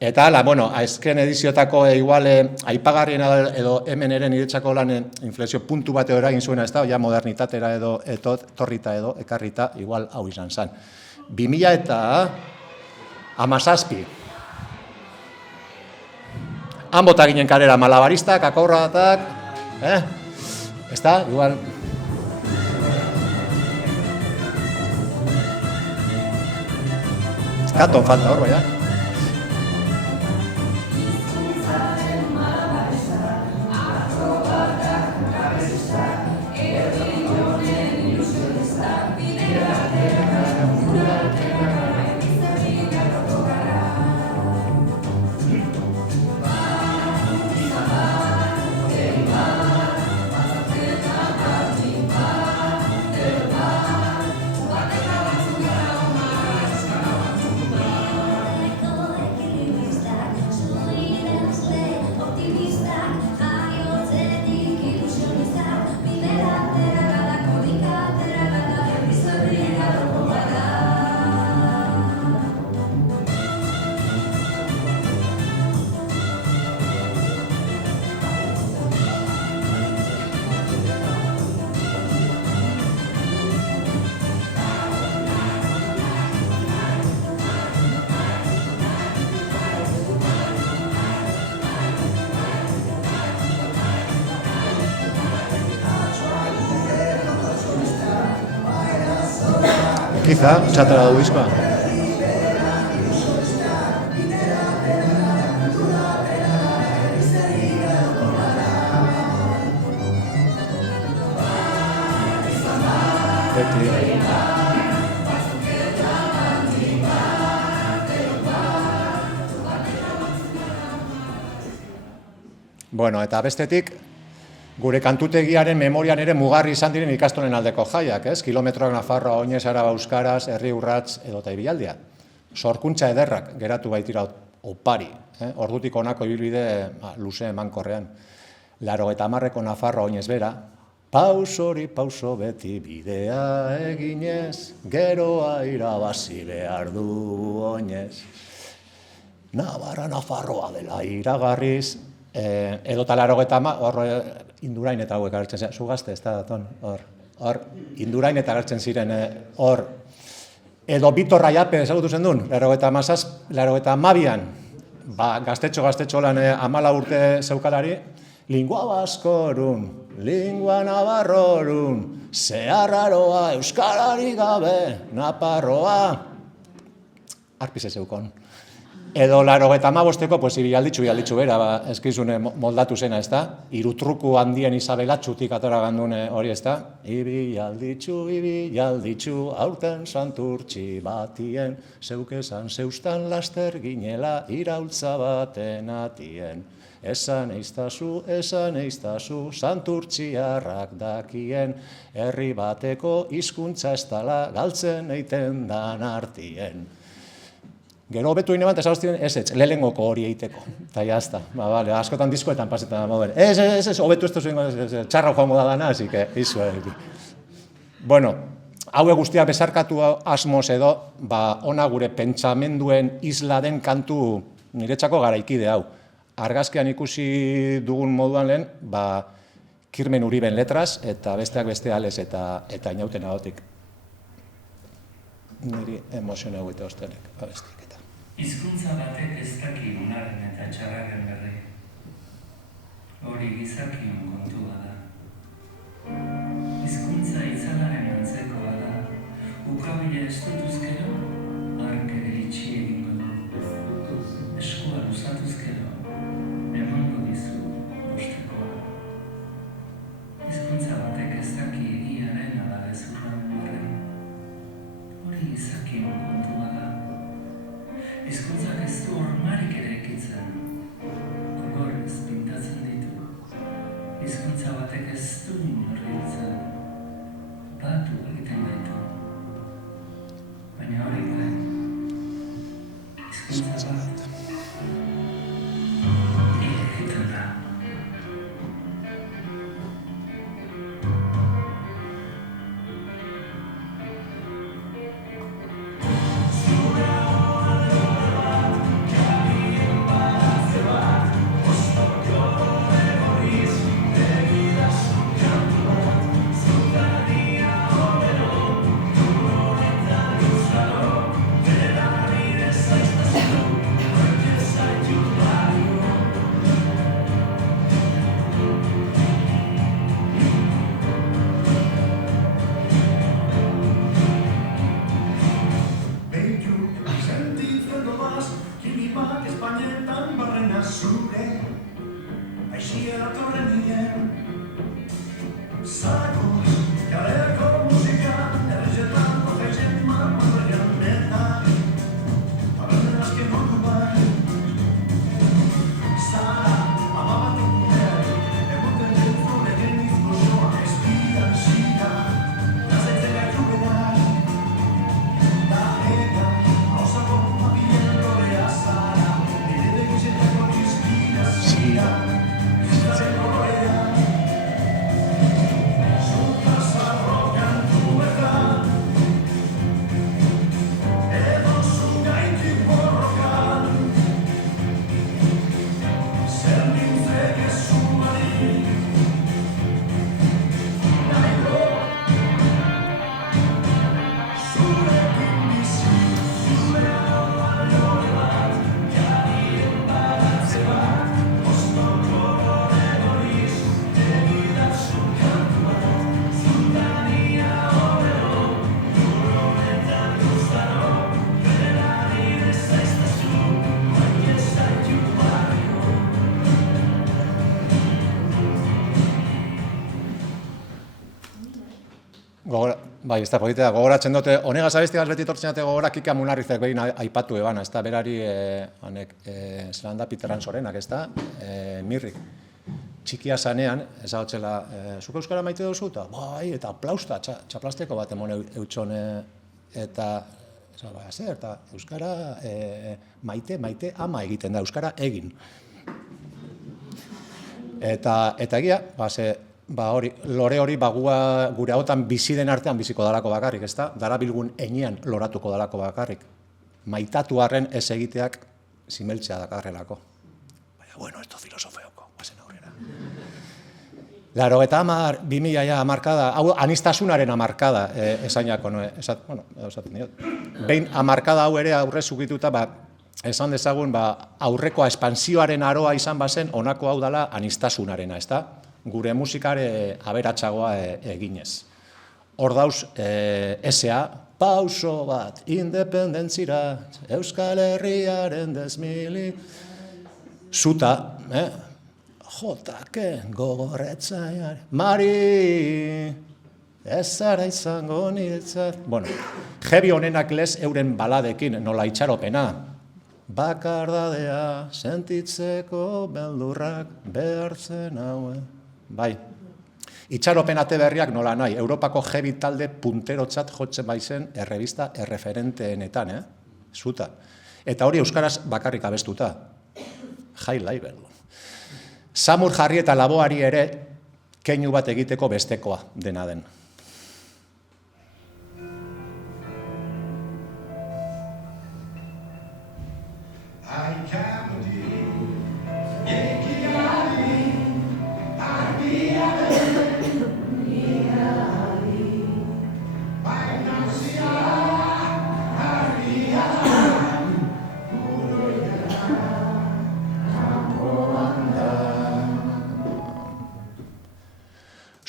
Eta ala, bueno, azken ediziotako igual aipagarriena edo hemen ere niretzako lan inflexio puntu bat eragin zuena, ez da, ja modernitatera edo etorrita edo ekarrita, igual hau izan zen. 2017. Han bota ginen karera malabaristak, akorratak, ez da, igual... Katon falta hor, baina. Quizá, txatara du bizkoa. Bueno, eta bestetik, gure kantutegiaren memorian ere mugarri izan diren ikastolen aldeko jaiak, ez? Kilometroak Nafarroa, Oinez, Araba, Euskaraz, Herri Urratz edota Ibilaldia. Sorkuntza ederrak geratu baitira opari, ordutik honako ibilbide luze emankorrean. 90ko Nafarroa, Oinez bera, pausori pauso beti bidea eginez, geroa irabazi behar du Oinez. Navarra Nafarroa dela iragarriz, edota 90, hor Indurain eta hauek agertzen ziren, zu gazte, ez da, daton, hor, Indurain eta agertzen ziren, hor, edo Bitor Raiape ezagutu zen duen, 92an, gaztetxo lan 14 urte zeukalari, lingua baskorun, lingua navarrorun, zeharraroa, euskarari gabe, naparroa, arpize zeukon. Edo 95ko, pues, ibilditxu bera, eskizune moldatu zena, ez da? Irutruku handien Isabelatxutik atara gandune hori, ez da? Ibilditxu, aurten santurtxi batien, zeukesan zeustan laster ginela, iraultza baten atien. Esan eiztazu, santurtxiarrak dakien, herri bateko hizkuntza ez dala, galtzen eiten dan artien. Gero hobetu ineban, eta zauztien, ez, lehenengoko hori eiteko. Eta jazta, askotan diskoetan pasetan moden. Ez, hobetu ez duzuen, txarra joango da dana, así que, izu. Bueno, haue guztiak bezarkatu asmoz edo, ona gure pentsamenduen isla den kantu niretzako garaikide hau. Argazkian ikusi dugun moduan lehen, Kirmen Uriben letraz, eta besteak beste ales eta inauten agotik. Niri emozione hau eta ostenek, abestik eta. Hizkuntza batek ez daki onaren eta txarraren berri. Hori gizakion kontua da. Hizkuntza itzalaren antzekoa da. Ukabila ez dutuzkero, hark ere itxi egingo du. Eskua luzatuzkero, emango dizu bostekoa. Hizkuntza batek ez daki egiaren ala gezurraren berri. Hori gizakion kontua da. Hizkuntzak ez du hormarik ere ekitzen. Kolorez pintatzen ditu. Hizkuntza batek ez du inorriltzen. Batu egiten gaitu. Baina hori gain. Hizkuntza bat. Egiten da. Bai, ez da politea, gogoratzen dute, honegaz abestiaz beti tortzenate gogora Kika Munarrizek behin aipatu ebana, ez da, berari, zelan da, Piteran Sorenak, ez da, Mirrik. Txikia zanean, ez hau txela, zuk euskara maite duzu, eta bai, eta aplausta, txaplasteko bat emone eutxone, eta, zer, eta euskara maite, ama egiten da, euskara egin. Eta egia, hori, lore hori gure hautan bizi den artean biziko dalako bakarrik, ez da? Darabilgun enean loratuko dalako bakarrik. Maitatu harren ez egiteak zimeltzea dakarrelako. Baina, bueno, esto filosofeoko, guazen aurrera. 2000 hamarkada, hau anistasunaren hamarkada esainako, esaten diot. Behin hamarkada hau ere aurrez zugituta, esan dezagun, aurrekoa espansioaren aroa izan bazen, honako hau dala anistasunarena, ez da? Gure musikare aberatsagoa eginez. Hor dauz, S.A. pauso bat, independentzira, Euskal Herriaren desmili, zuta, jotake gogorretzaiar, Mari, ez zara izango niretzat. Bueno, jebi honenak lez euren baladekin, nola itxaropena. Bakardadea, sentitzeko beldurrak behartzen haue. Bai, itxaropen ate berriak nola nahi, Europako jebi talde punterotzat jotzen baizen errebista erreferenteenetan, zuta. Eta hori euskaraz bakarrik abestuta. High level. Samur Jarri eta Laboari ere keinu bat egiteko bestekoa dena den.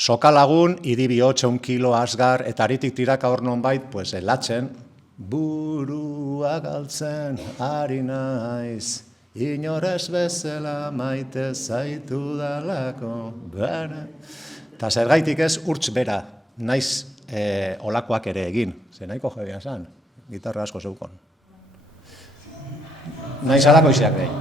Sokalagun, iribihotz, 1 kilo, asgar, eta aritik tiraka hor nonbait, pues, elatzen, burua galtzen ari naiz, inorez bezala maite zaitu dalako, bana. Eta zergaitik ez, urtz bera, naiz olakoak ere egin. Ze nahiko jebia zan, gitarra asko zeukon. Naiz alako izeak behin.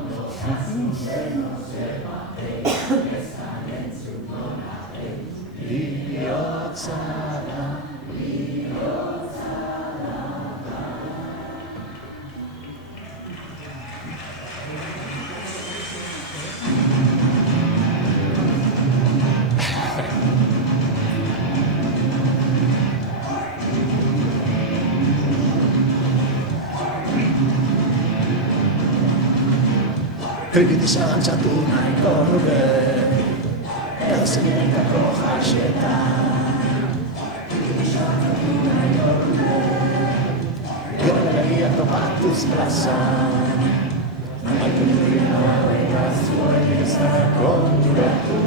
Trikitiza dantzatu nahiko nuke, edozeitako jasetan. Gero begiak topatuz plazan, maite nurina eta zuen ezara konturatu.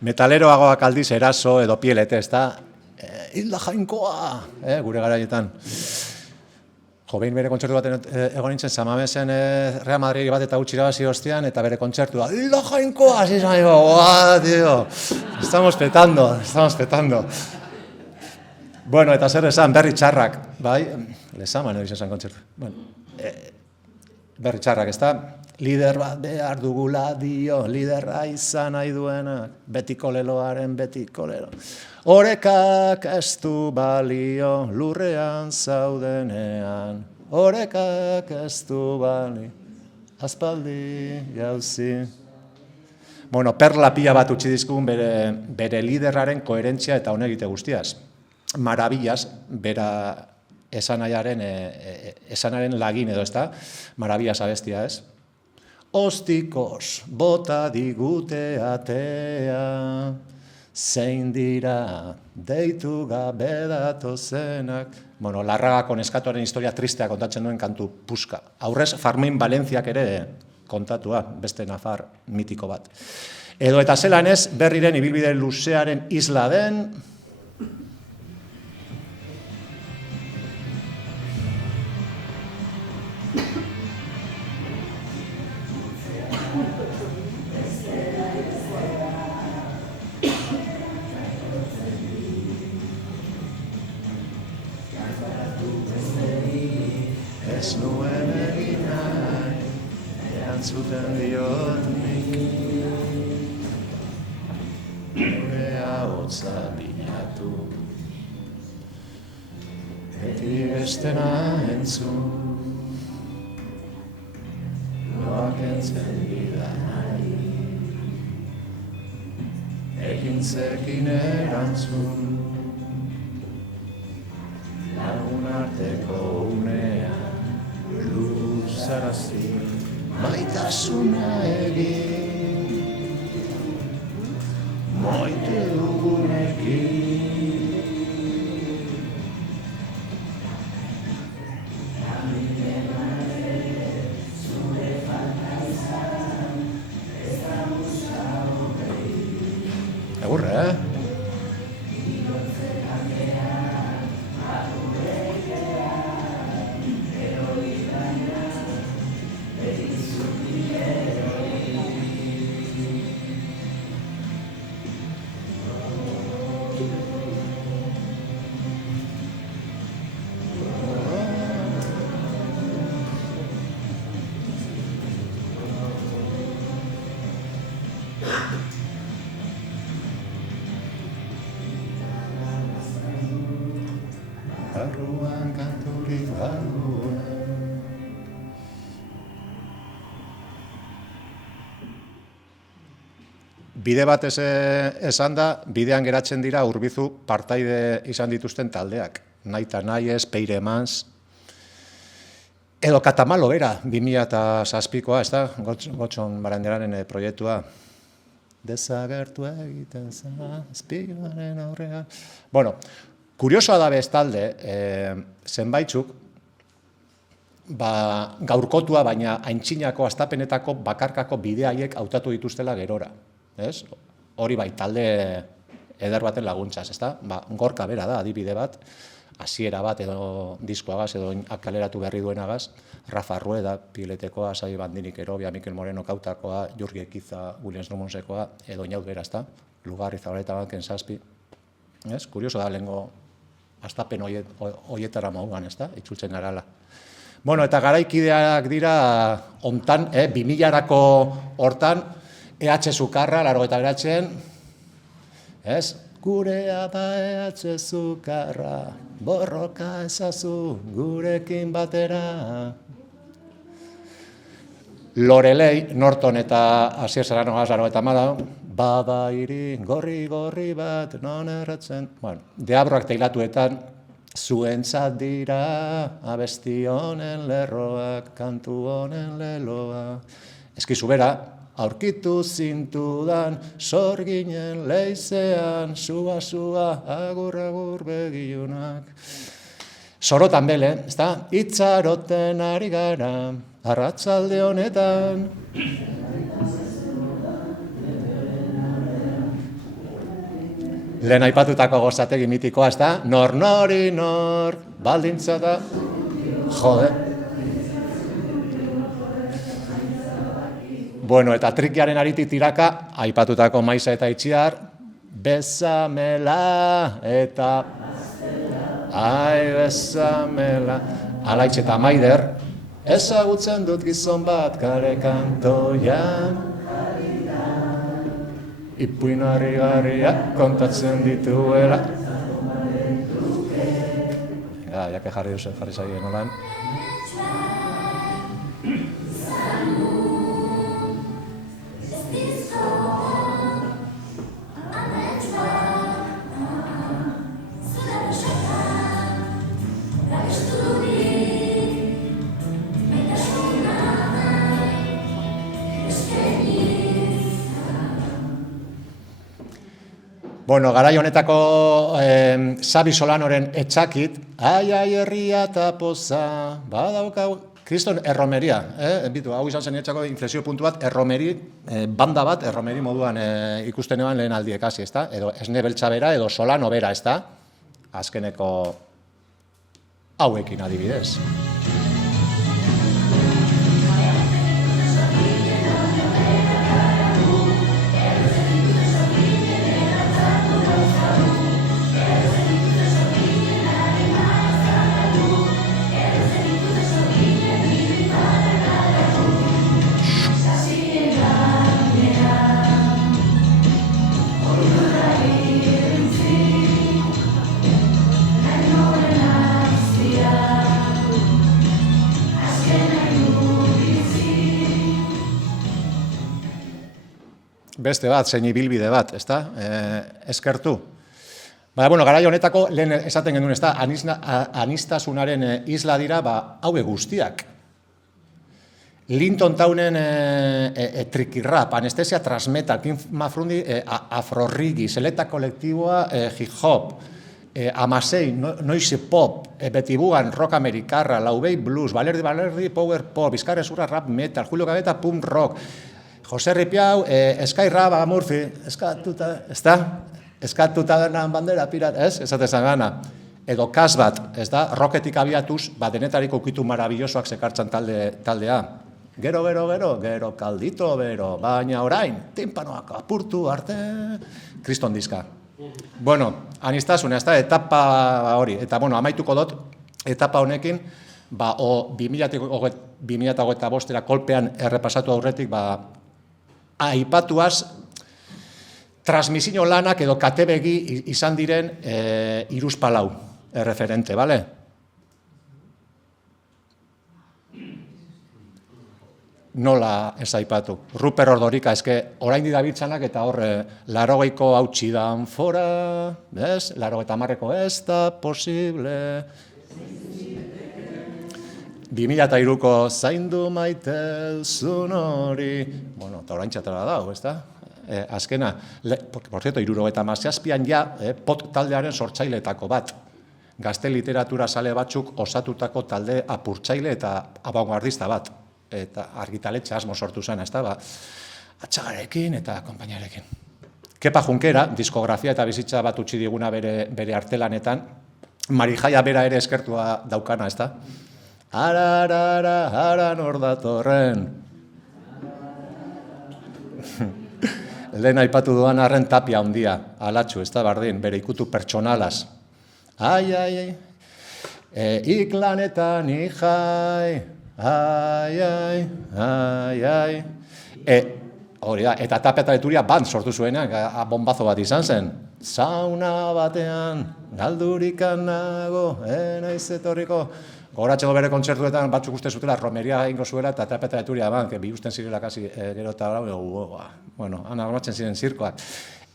Metaleroagoak aldiz eraso edo pielete, ez da, Hilda Jainkoa, gure garaietan. Behin bere kontzertu baten egon nintzen, Samamesen Real Madrid bat eta utzi irabazi ostean, eta bere kontzertua, Hilda Jainkoa, así se digo, guau, tío, estamos petando. Bueno, eta zer esan, berri txarrak, bai, lezaman edo izan kontzertu. Bueno, berri txarrak, ez da, lider bat behar dugula dio, liderra izan nahi duenak, betiko leloaren betiko lelo. Orekak ez du balio, lurrean zaudenean, orekak ez du balio, aspaldi jauzi. Bueno, perla pila bat utzi dizkun bere liderraren koherentzia eta honegite guztiaz. Marabillas, bera esanaren lagin edo, ez da? Marabillas abestia, ez? Ostikos, bota digute atea, zein dira, deitu gabe datozenak. Bueno, Larragako neskatuaren historia tristea kontatzen duen kantu puska. Aurrez, Fermin Valentziak ere kontatua, beste nafar mitiko bat. Edo eta zelan ez, berriren ibilbide luzearen isla den, ez nuen egin nahi, erantzuten diot nik. Gure ahotsa bilatu, beti bestena entzun, loak entzen nahi, ekintzekin erantzun, lagun arteko unean, luzarazi, maitasuna egin, moite dugunekin. Egurre, bide batez esan da, bidean geratzen dira Urbizu partaide izan dituzten taldeak. Naita Naiez, Peire Mans, edo Katamalo bera, 2007koa, ez da, Gotxon Barandiararen proiektua. Desagertu egiten zazpioaren aurrean. Bueno, kuriosoa da bestalde, zenbaitzuk, gaurkotua, baina aintzinako astapenetako bakarkako bideaiek hautatu dituztela gerora. Ez? Hori bai, talde eder baten laguntzaz, ez da? Gorka bera da, adibide bat, hasiera bat edo diskoagaz, edo akaleratu berri duenagaz, Rafa Rueda, Piletekoa, Sai Bandinik Erobia, Mikel Moreno Kautakoa, Jurgi Ekiza, Williams Numonsekoa, edo Inaut bera, ez da? Lugarri Zabaleta Banken Zazpi. Ez? Kurioso da, lehengo astapen hoietara maugan, ez da? Itzultzen garala. Bueno, eta garaikideak dira, ontan, 2000-arako hortan, EH Zukarra, 89, ez? Gurea da EH Zukarra, borroka ezazu gurekin batera. Lorelei, Norton eta Asier Serrano-gaz, 94, bada hiri, gorri bat, non erratzen. Bueno, deabroak teilatuetan, zuentzat dira, abesti honen lerroak, kantu honen leloa. Eskizu bera, aurkitu zintudan, sorginen leizean, sua, agur begiunak. Sorotan bele, ez da? Itxaroten ari gara, arratzalde honetan. Lehen aipatutako gozategi mitikoa, ez da? Nori nor, baldintza da, jode. Bueno, eta trikiaren aritik tiraka, aipatutako Maiza eta Itziar, bezamela eta... Ai, bezamela... Alaitz eta Maider, ezagutzen dut gizon bat kare kantoian, ipuin harri-harriak kontatzen dituela. Jake jarri zaien nolan. Bueno, garai honetako Xabi Solanoren etxakit, ai herria eta poza, badaukagu, kriston erromeria, bitu, hau izan zen etxako inflexio puntu bat, erromeri, banda bat, erromeri moduan ikusten eban lehen aldiek hasi, ezta? Edo Esne Beltza bera, edo Solano bera, ezta? Azkeneko hauekin adibidez. Beste bat, zein ibilbide bat, ezta? Eskertu. Bueno, garai honetako, lehen esaten genuen, ezta? Anistasunaren isla dira, haue guztiak. Linton Townen trikirrap, anestesia transmetal, Kim Mafrundi afrorrigi, seleta kolektiboa hip-hop, Amasei, noise pop, Betibugan, rock amerikarra, Laubei blues, Balerdi power pop, Bizkarre Zurra rap metal, Julio Gabeta punk rock, Jose Ripiau, Sky Raba Murphy, eskatuta denan bandera pirat, ez? Esatezan gana. Edo kas bat, ez da? Roketik abiatuz, denetariko ukitu marabillosoak sekartzan taldea. Gero, kaldito bero, baina orain, timpanoak apurtu arte, kriston dizka. Bueno, anistasun, ez da, etapa hori. Eta, bueno, amaituko dut, etapa honekin, 2025 kolpean errepasatu aurretik, aipatuaz, transmisio lanak edo katebegi izan diren hiruzpalau erreferente, bale? nola ez aipatu. Ruper Ordorika, eske oraindik dabiltzanak eta hor 80ko hautsidan fora, ez? 80ko ez da posible. 2003ko zaindu maite zun hori. Bueno, eta orain txatela dago, ez da? Azkena, por cierto, 77an ja, pot taldearen sortzaileetako bat. Gazte literatura sale batzuk osatutako talde apurtzaile eta abanguardista bat. Eta argitaletxe asmo sortu zen, ez da, Atxagarekin eta konpainarekin. Kepa Junkera, diskografia eta bizitza bat utzi diguna bere artelanetan, Marijaia bera ere eskertua daukana, ez da? Ara nor datorren. Lehen aipatu duan arren Tapia handia, alatxu, ez da bardin, bere ikutu pertsonalaz. Ai, iklanetan ijai, ai. Hori da, eta Tapia eta Leturia band sortu zuenak, bombazo bat izan zen. Sauna batean, galdurikan nago, naiz etorriko. Goratzeko bere kontzertuetan batzuk uste zutela romeria egingo zuela eta Tapia eta Leturia ban, bi usten zirela kasi gero eta bueno, han armatzen ziren zirkoak.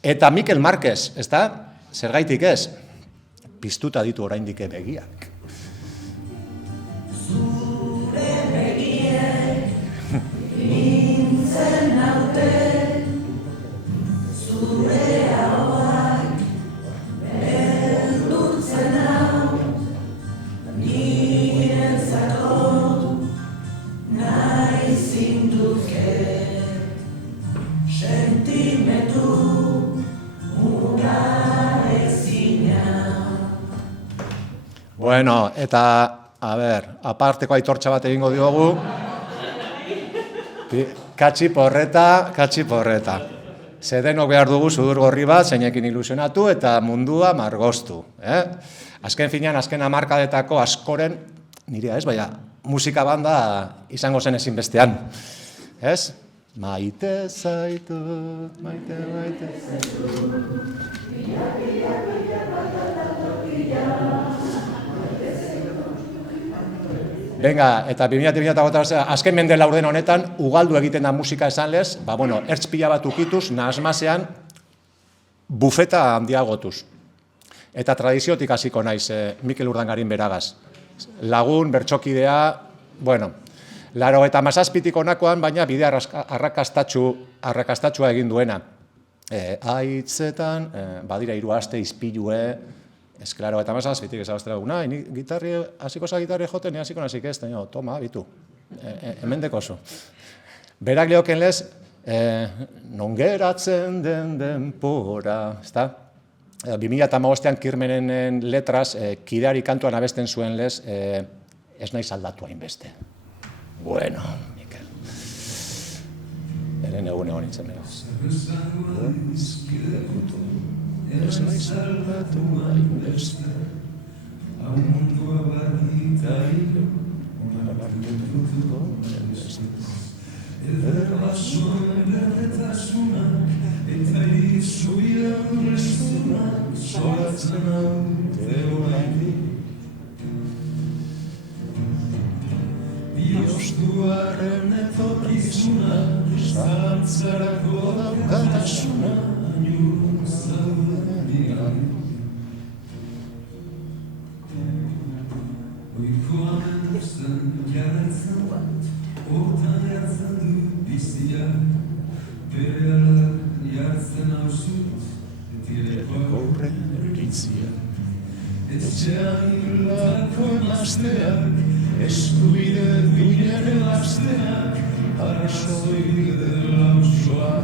Eta Mikel Marquez, ez da? Zergaitik ez? Piztuta ditu oraindik begiak. Zure begiek nintzen naute, zure hauak beldurtzen hau, nirentzako nahi zintuzke, sentimentu muga ezina. Bueno, eta, aparteko aitortza bat egingo diogu. Katxiporreta. Zedenok behar dugu sudur gorri bat, zeinekin ilusionatu eta mundua margostu. Azken finean, azken hamarkadetako askoren, nirea ez, baina musika banda izango zen ezinbestean. Ez? Maite zaitut, maite zaitut. Venga, eta 2008 azken mende laurden honetan, ugaldu egiten da musika esan lez, ertz pila bat ukituz, nahasmasean, bufeta handiagotuz. Eta tradiziotik hasiko naiz, Mikel Urdangarin beragaz. Lagun, bertxokidea, 87tik honakoan, baina bide arrakastatxua egin duena. Aitzetan, badira 3 aste izpilue, ez, klaro, eta mazazpitik ezabaztera dugu, nahi, gitarri, hasiko za gitarri joten, ni hasiko nazik ez, toma, bitu, hemen dekozu. Berak lehoken lez, non geratzen den denpora, ez da? 2008an Kirmenen letraz, kideari kantuan abesten zuen lez, ez naiz aldatu hainbeste. Bueno, Mikel. Eren egun nintzen beraz. Ez naiz aldatu hainbeste, mundua barritailo, ederrasuen berdetasunak, eta izubiak ulestunak, zoratzen haute oraindik. Biostuaren etorkizuna, zalantzarako daukatasuna, jurun zaudenian. Oikoan zen jarraitzen bat, hortan jartzen du biziak, bere ala jartzen hausut, etireko aurren eritziak. Etxean hilako emazteak, eskubide duinen emazteak, arrazoi dela osoa.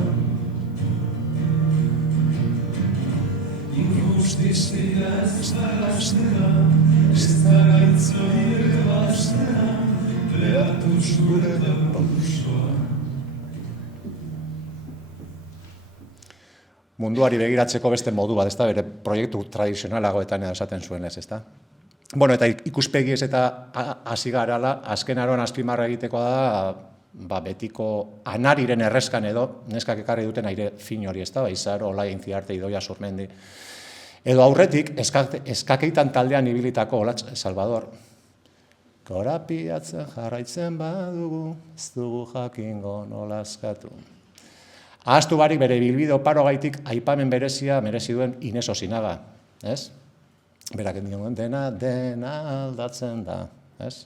Injustizia ez da gaztea, ez da gaitzoi ere bastea, lehatu zure da pausoa. Munduari begiratzeko beste modu bat, ez da, bere proiektu tradizionalagoetan esaten zuen ez, ez da? Bueno, eta ikuspegi ez eta hasi garala, azken aroan azpimarra egiteko da, betiko anariren errezkan edo, neskak ekarri duten aire fin hori ez da, Izaro, Olaia Intziarte, Idoia Surmendi. Edo aurretik, eskakeitan taldean ibilitako Olatz Salvador, korapiatzen jarraitzen badugu, ez dugu jakingo nola askatu. Ahaztu barik bere bilbide oparo gaitik aipamen berezia merezi duen Ines Osinaga, ez? Berak dioen dena aldatzen da, ez?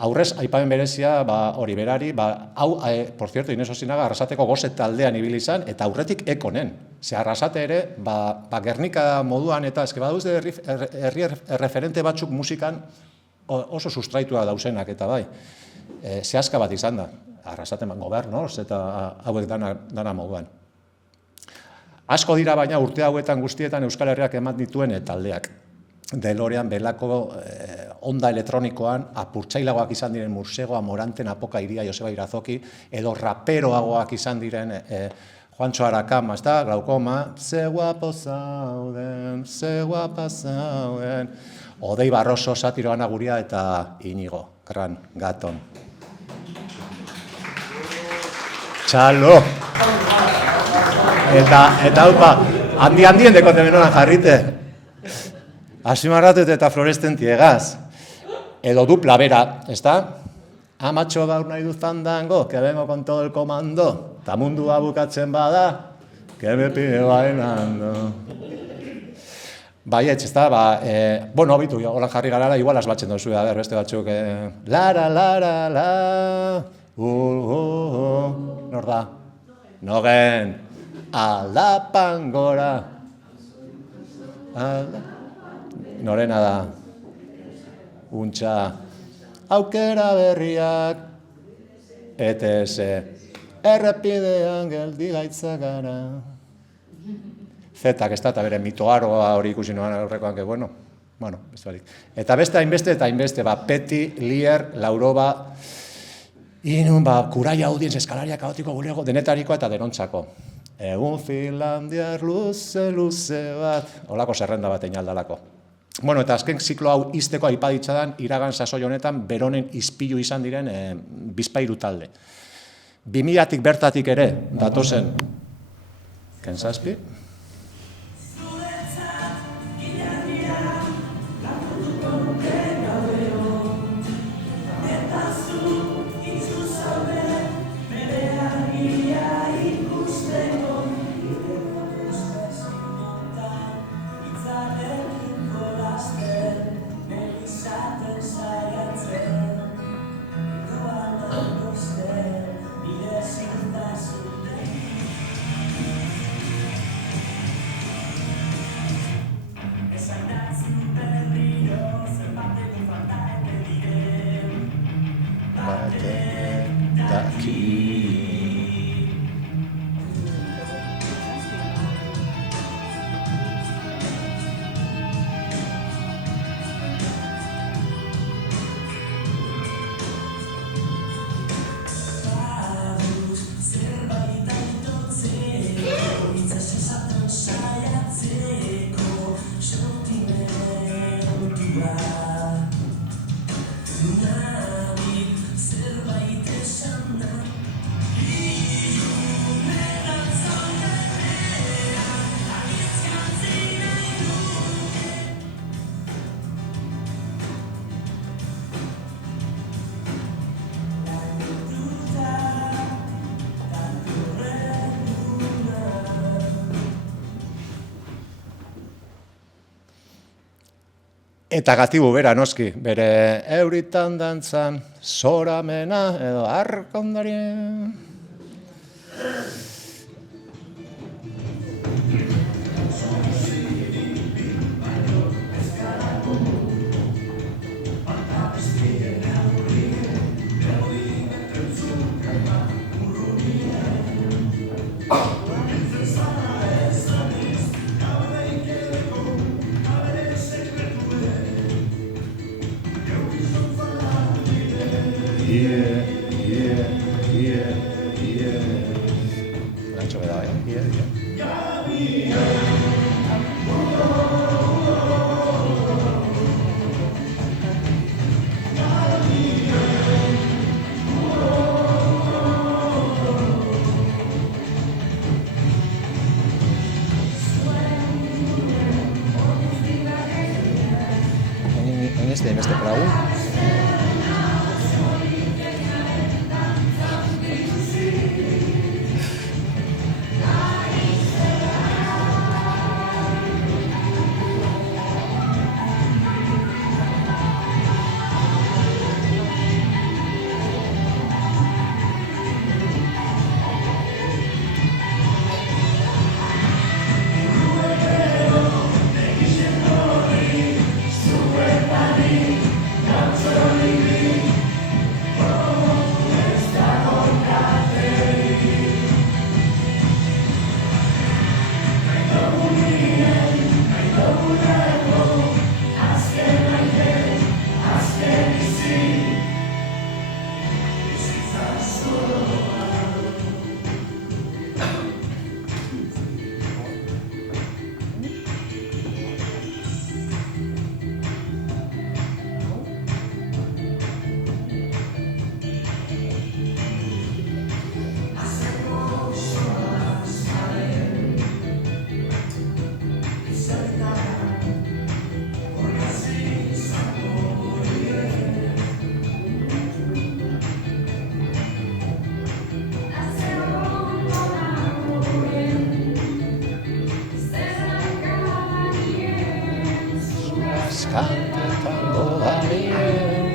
Aurrez, aipamen berezia, hori berari, hau, por cierto, Ines Osinaga Arrasateko Goze taldean ibili izan, eta aurretik Ekonen. Ze Arrasate ere, Gernika moduan, eta eske baduz herri erreferente batzuk musikan oso sustraitua dauzenak, eta bai, zehazka bat izan da. Arrasaten gobernoz, eta hauek dana moduan. Asko dira baina urte hauetan guztietan Euskal Herriak eman dituen taldeak. DeLorean, Belako, onda elektronikoan, apurtzailagoak izan diren Mursegoa, Moranten, Apoka, Iria, Joseba Irazoki, edo raperoagoak izan diren Juancho Arakama, ez da, Glaukoma, ze guapo zauden, Odei Barroso, Satiro Anaguria eta Inigo, Gran Gaton. Txalo! Eta haupa, handien dekote benoran jarrite. Asimarratut eta Florestentiegaz. Edo dupla bera, ez da? Amatxo gaur nahi du fandango, que vengo con todo el comando. Ta mundua bukatzen bada, que me pide bailando. Baietz, ez da, bueno, bitu, hola jarri gara, igual asbatzen dozu, beste batzuk, lara, nor da? Nogen, aldapan gora. Norena da, untxa, aukera berriak, ETS, errepidean geldi gaitza gara. Zetak, ez da, eta bere mitoaroa hori ikusi noan aurrekoan, que bueno, ez barik. Eta beste hainbeste, Peti, Lier, Lauroba, inun, Kuraia Audienz, Eskalaria Kaotiko Gurego, denetarikoa eta denontzako. Egun Finlandiar luze bat, holako zerrenda bat einaldalako. Bueno, eta azken ziklo hau izteko aipaditzadan, iragan sasoi honetan, beronen izpilu izan diren bizpairu talde. 2000-tik bertatik ere, datozen, Kenzazpi? Eta Gatibu bera noski, bere euritan dantzan, zoramena edo arkondarien. En este pragu. Kantetan dodabilen.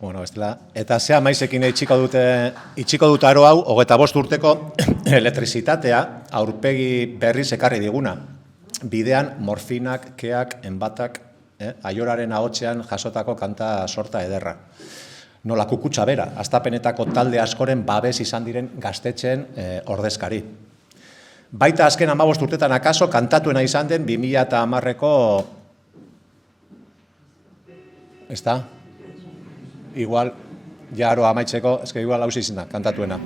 Bueno, eta zea maizekin itxiko dut aro hau, 25 urteko elektrizitatea aurpegi berriz ekarri diguna. Bidean morfinak, keak, enbatak, aioraren ahotsean jasotako kanta sorta ederra. Nola kukutsa bera, hastapenetako talde askoren babes izan diren gaztetxeen ordezkari. Baita azken 15 urtetan akaso kantatuena izan den 2010ko, ez da? Igual, ja aro amaitzeko, eske igual hausi izan da, kantatuena.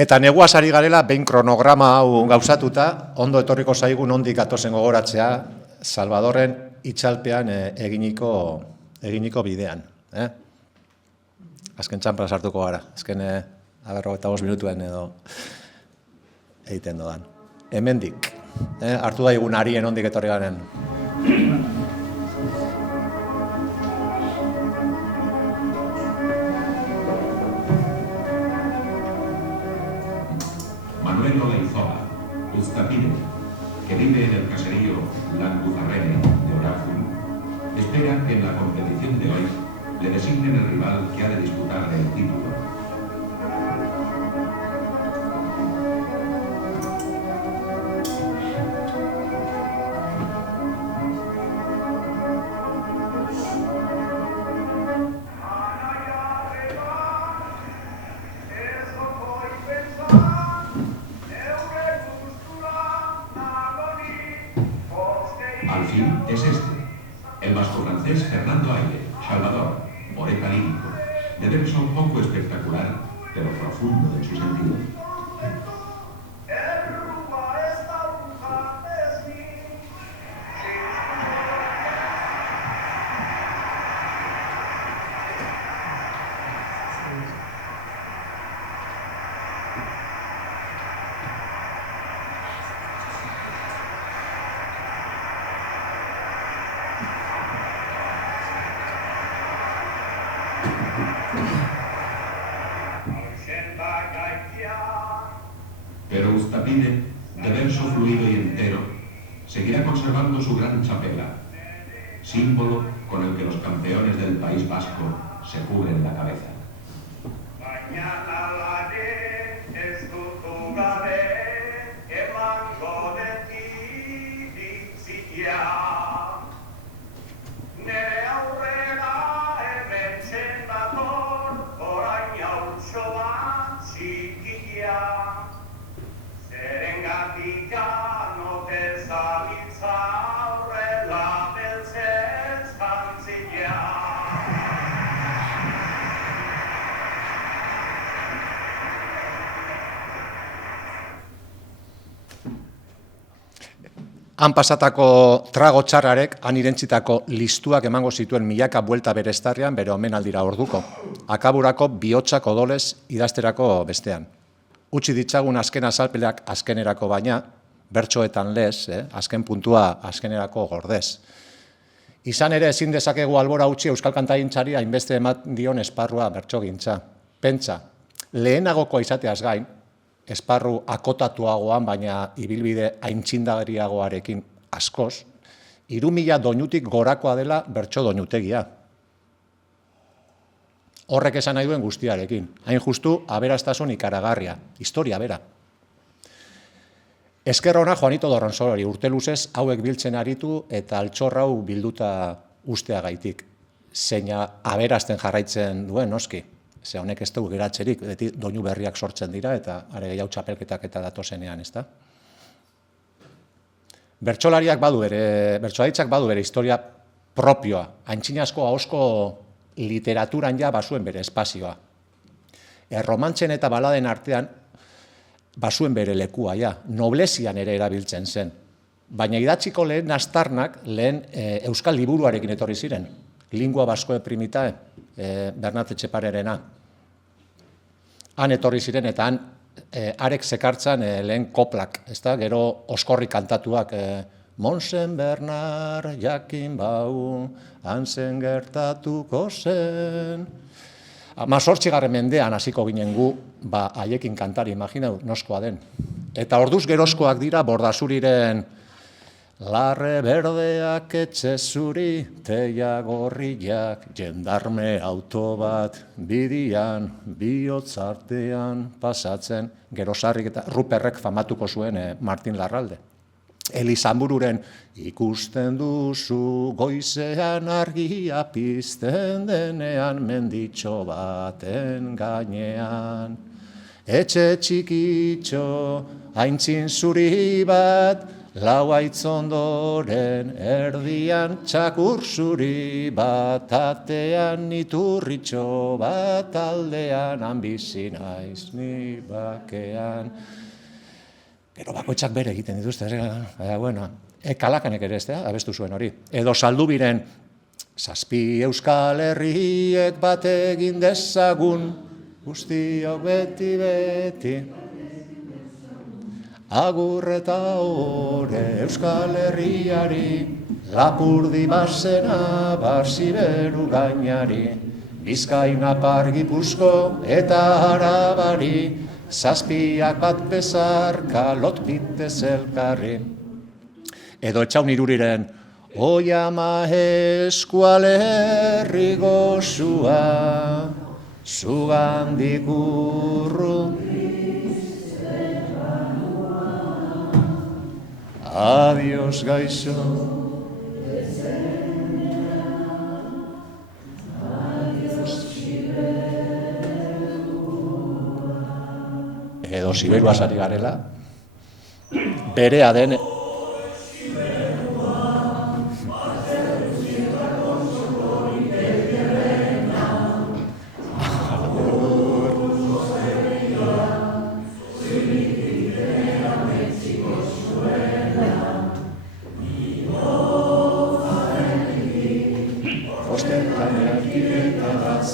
Eta neguaz ari garela, behin kronograma hau gauzatuta, ondo etorriko zaigu nondik gatozen gogoratzea, Salvadorren itzalpean eginiko bidean. Azken txanpra sartuko gara, azken 25 minutuen edo egiten dodan. Hemendik, hartu daigun arien nondik etorri garen. Manuel Olaizola, Uztapide, que vive en el caserío Landuzarrene de Orazun, espera que en la competición de hoy le designen el rival que ha de disputar el título. Al fin es este, el vasco-francés Fernando Aire, Salvador. poeta lírico, de verso poco espectacular, pero profundo en su sentido. Pero Ustapide, de verso fluido y entero, seguirá conservando su gran chapela, símbolo con el que los campeones del País Vasco se cubren la cabeza. Han pasatako trago txarrarek, han irentzitako listuak emango zituen milaka buelta bere estarrian, bere omenaldira orduko. Akaburako bihotsak odolez idazterako bestean. Utzi ditzagun azken azalpeleak azkenerako baina, bertsoetan lez, azken puntua azkenerako gordez. Izan ere ezin dezakegu albora utzi euskal kantagintzari hainbeste eman dion esparrua bertsogintza. Pentsa, lehenagoko izateaz gain, esparru akotatuagoan, baina ibilbide aintzindariagoarekin askoz, 3.000 doinutik gorakoa dela bertso doinutegia. Horrek esan nahi duen guztiarekin. Hain justu, aberastasun ikaragarria, historia bera. Esker ona Juanito Dorronzolori, urte luzez hauek biltzen aritu eta altxor hau bilduta usteagaitik. Zeina aberasten jarraitzen duen, noski. Ze honek ez dugu geratzerik, beti doinu berriak sortzen dira eta are gehiago txapelketak eta datozenean, ezta? Bertsolaritzak badu bere historia propioa, antzinazko ahozko literaturan ja basuen bere espazioa. Erromantzen eta baladen artean basuen bere lekua ja, noblezian ere erabiltzen zen. Baina idatziko lehen astarnak lehen euskal liburuarekin etorri ziren. Lingua baskoe primitae, Bernat Etxeparerena. Han etorri ziren eta han arek zekartzan lehen koplak, ezta? Gero oskorri kantatuak Monsen Bernard jakin bau, hansen gertatuko zen. 18. mendean hasiko ginen gu, haiekin kantari, imaginau, noskoa den. Eta orduz gerozkoak dira Bordasuriren larre berdeak etxe zuri, teia gorriak, jendarme auto bat, bidian, bihotzartean pasatzen, gerozarrik eta Ruperrek famatuko zuen Martin Larralde. Elizanbururen ikusten duzu goizean argia pizten denean menditxo baten gainean. Etxe txikitxo, aintzin zuri bat, lau aitzondoren erdian txakur zuri bat, atean iturritxo bat, aldean hanbizi naiz ni bakean. Gero bakoitzak bere egiten dituzte, Kalakanek ere abestu zuen hori. Edo Saldubiren, 7 euskal herriek bat egin dezagun, guztiok beti. Agur eta ore euskal herriari, Lapurdi basena basiberu gainari, Bizkaina Gipuzko eta Arabari, 7 bat bezarka lotbitez elkarri. Edo Etxaun Iruriren, oi ama eskualerri gozua, zugandik urru. Adios gaixo. Edo Siberua sari garela, berea den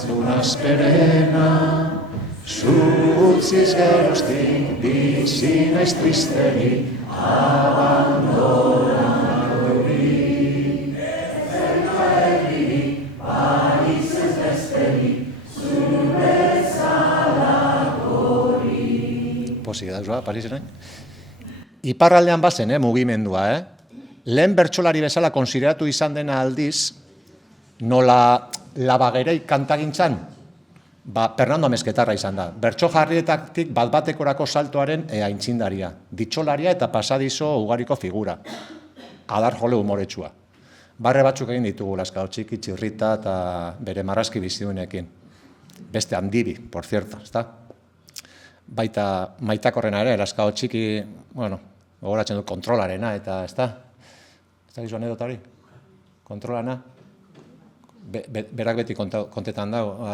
erantzun asperena, zu utziz geroztik bizi naiz tristerik, abandona duri. Ez herririk, baiz ez besterik, zure zalakori. Pozik da, Parisenen? Iparraldean bazen, mugimendua, Lehen bertsolari bezala konsideratu izan dena aldiz, nola Labagerei kantagintzan, Fernando Amezketarra izan da. Bertso jarrietatik bat-batekorako saltoaren aintzindaria. Ditxolaria eta pasadizo ugariko figura. Adar jole humoretsua. Barre batzuk egin ditugu, Laskao Txiki, Txirrita eta bere marrazki bizidunekin. Beste handibi, por cierto, ezta? Baita Maitakorrena ere, Laskao Txiki, bueno, gogoratzen du kontrolarena eta, ezta? Ez da gizu anedotari? Kontrolana? Berak beti kontetan dago.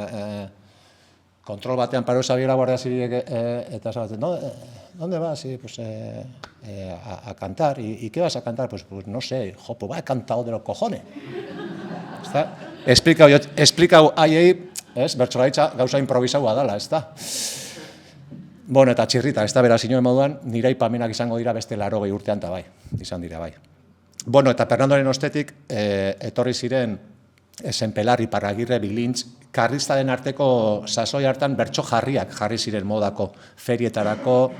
Kontrol batean paro sabiera guardia zibilek eta esabatzen, ¿dónde vas? Sí, pues a cantar. ¿Y qué vas a cantar? Pues no sé, jo, pues he cantado de los cojones. Esplikau haiei, bertsolaritza gauza improvisaua dala, ez da? Bueno, eta Txirrita, ez da bera zinuen moduan, nire aipamenak izango dira beste 80 urtean eta bai, izan dira bai. Bueno, eta Fernandoren ostetik etorri ziren Senpelar, Iparragirre, Bilintz, karlistaren arteko sasoi hartan bertso jarriak jarri ziren modako, ferietarako,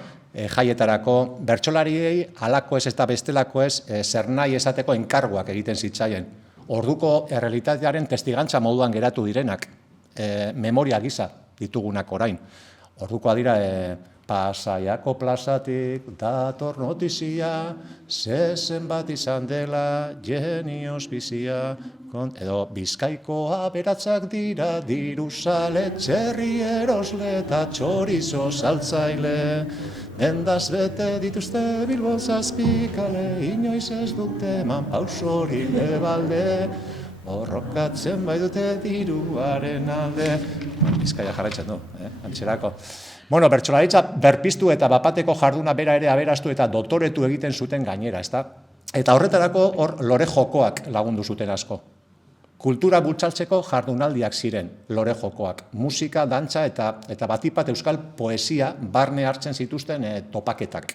jaietarako, bertsolariei halako ez eta bestelako ez, zer nahi esateko enkarguak egiten zitzaien. Orduko errealitatearen testigantza moduan geratu direnak, memoria gisa ditugunak orain. Ordukoa dira, Pasaiako plazatik dator notizia, zezen bat izan dela jenioz bizia, edo Bizkaiko aberatzak dira, diruzale, txerri erosle eta txorizo saltzaile. Dendaz bete dituzte Bilbon zazpikale, inoiz ez dute eman pausori lebalde, borrokatzen bai dute diruaren alde. Bizkaia jarraitzen du, antxerako. Bueno, bertsolaritza berpiztu eta bapateko jarduna bera ere aberastu eta dotoretu egiten zuten gainera, ezta? Eta horretarako hor lore jokoak lagundu zuten asko. Kultura bultzaltzeko jardunaldiak ziren lore jokoak. Musika, dantza eta batipat euskal poesia barne hartzen zituzten topaketak.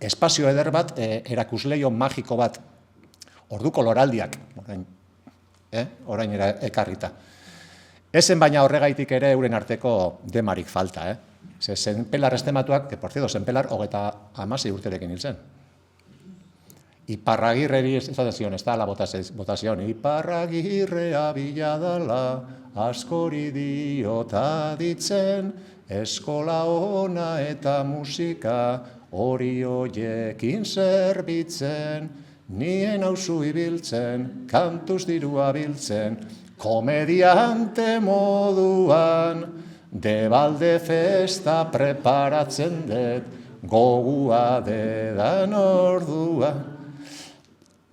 Espazio eder bat, erakusleio magiko bat. Orduko loraldiak, orain ekarrita. Ezen baina horregaitik ere euren arteko demarik falta, Senpelar estematuak, que por cierto, Senpelar 36 urterekin hil zen. Iparragirreri esaten zion, ez da la votazion, Iparragirrea biladala, askori diota ditzen, eskola ona eta musika, hori hoiekin zerbitzen, nien hauzu ibiltzen, kantuz dirua biltzen, komediante moduan, debalde festa preparatzen dut, gogua dedan ordua.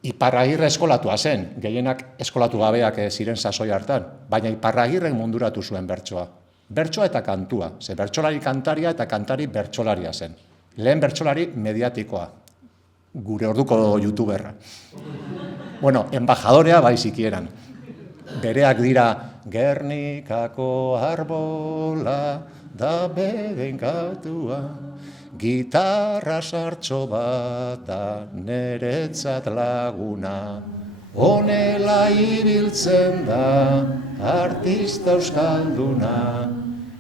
Iparragirre eskolatua zen, gehienak eskolatu gabeak ziren sasoi hartan, baina Iparragirren munduratu zuen bertsoa. Bertsoa eta kantua, ze bertsolari kantaria eta kantari bertsolaria zen. Lehen bertsolari mediatikoa, gure orduko youtuberra. Bueno, embajadorea bai zikieran. Bereak dira Gernikako arbola da bedenkatua, gitarra sartxo bat da neretzat laguna, honela ibiltzen da artista euskalduna,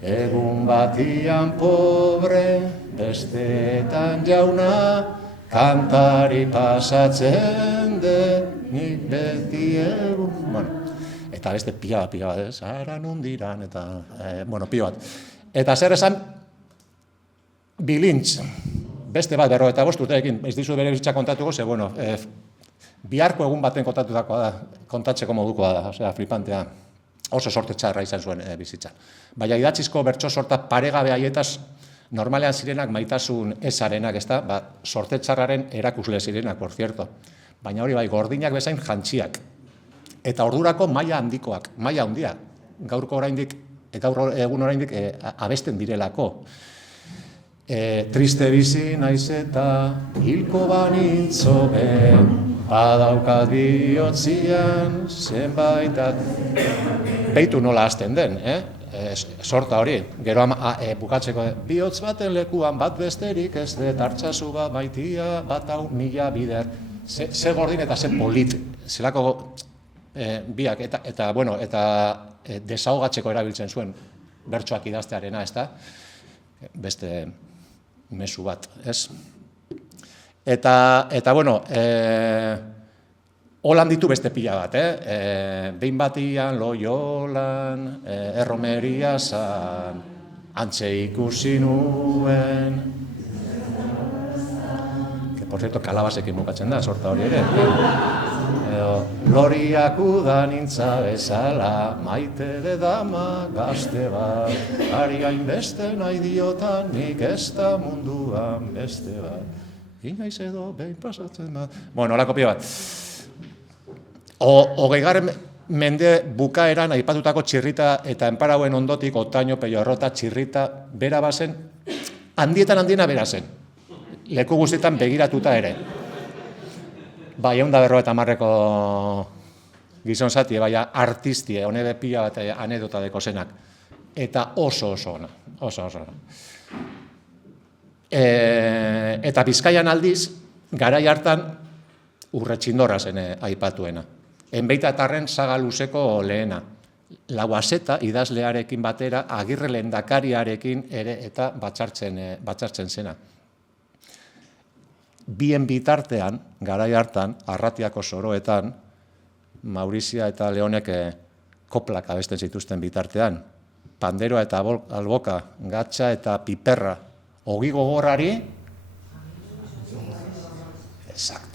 egun batian pobre, besteetan jauna, kantari pasatzen nik beti egun. Eta beste pila bat, zara nundiran, eta, pila bat. Eta zer esan, Bilintz, beste bat, 55 urteekin, ez dizu bere bizitza kontatuko, ze, biharko egun baten kontatutakoa da, kontatzeko modukoa da, osea, flipantea, oso sorte txarra izan zuen bizitza. Baina idatzizko bertso sorta paregabe haietaz, normalean zirenak maitasun ezarenak, ez da, sorte txarraren erakusle zirenak, por cierto. Baina hori bai, gordinak bezain jantziak. Eta ordurako maila handikoak, maila handia. Gaurko oraindik, gaur egun oraindik abesten direlako. Triste bizi naiz eta hilko banintzo be, badaukat bihotzian zenbaitak. Beitu nola hasten den, sorta hori. Gero bukatzeko, bihotz baten lekuan bat besterik ez dut hartzazu bat maitia bat hau mila bider. Ze gordin eta ze polit, zelako biak, eta desahogatzeko erabiltzen zuen bertsoak idaztearena, ez da? Beste mezu bat, ez? Eta holan ditu beste pila bat, behin batian Loiolan, erromeria zan, antxe ikusi nuen, que por cierto kalabasekin bukatzen da, sorta hori ere, loriak udan intza bezala, maite de dama gazte bat, ari hainbeste nahi diotan, nik ez da munduan beste bat. Inaiz edo behin pasatzen da. Bueno, holako pila bat. 20. mende bukaeran aipatutako txirrita eta enparauen ondotik Otaño, Peyorrota, txirrita bera bazen, handiena bera zen. Leku guztietan begiratuta ere. Bai, 150 gizon zati, bai, artistie, honebe pila bat anedota deko zenak. Eta oso ona. Eta Bizkaian aldiz, garai hartan Urretxindorra zen aipatuena. Enbeitatarren saga luzeko lehena. Lauazeta idazlearekin batera, Agirre lehendakariarekin ere eta batzartzen zena. Bien bitartean, garai hartan, Arratiako soroetan, Maurizia eta Leonek koplak abesten zituzten bitartean. Panderoa eta alboka, gatxa eta piperra, ogi gogorrari, exacto.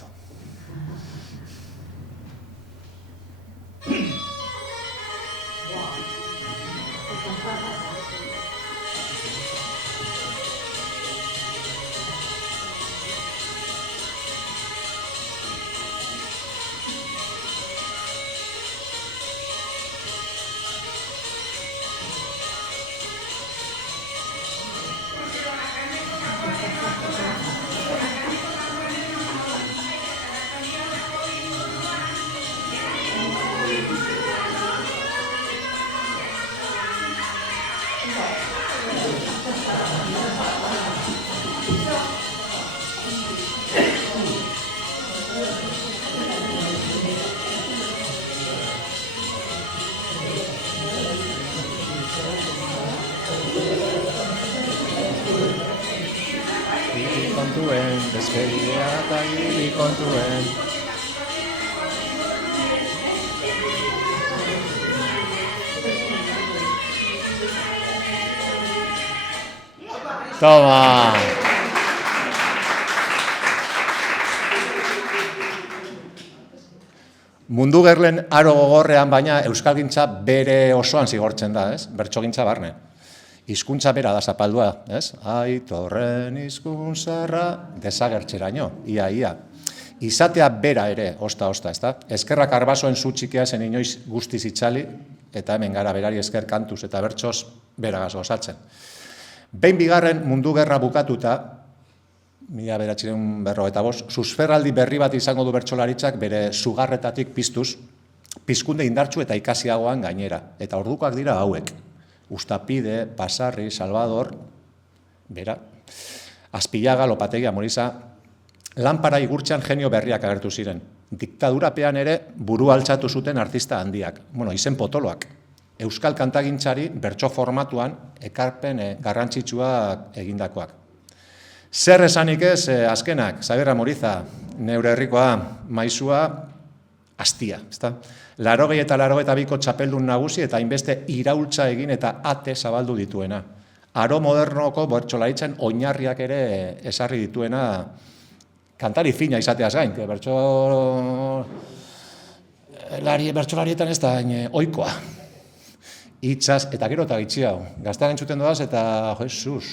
Kontuen, bezpeidea eta hili kontuen. Toma! Mundu gerlen aro gogorrean, baina euskalgintza bere osoan zigortzen da, ez? Bertsogintza barne. Hizkuntza bera da zapaldua, ez? Aitorren hizkuntzarra desagertzeraino, ia. Izatea bera ere, osta, ez da? Eskerrak arbasoen zutxikia zen inoiz guztiz itxali, eta hemen gara berari esker kantuz eta bertsoz beragaz osatzen. Behin bigarren mundu gerra bukatuta, 1945, susferraldi berri bat izango du bertsolaritzak bere sugarretatik piztuz, pizkunde indartsu eta ikasiagoan gainera. Eta ordukoak dira hauek. Ustapide, Pasarri, Salvador, bera, Azpillaga, Lopategia, Moriza, lanpara igurtzean genio berriak agertu ziren. Diktadurapean ere buru altxatu zuten artista handiak. Izen potoloak. Euskal kantagintzari bertso formatuan ekarpen garrantzitsua egindakoak. Zer esanik ez, azkenak, Xabier Moriza, neure herrikoa, maizua, astia, ezta? 80 eta 82ko txapeldun nagusi eta hainbeste iraultza egin eta ate zabaldu dituena. Aro modernoko bertsolaritzan oinarriak ere esarri dituena kantari fina izateaz gain, bertsolarietan ez da ohikoa. Itzaz, eta gero eta gitzi hau. Gaztean entzuten doaz eta, Jesus,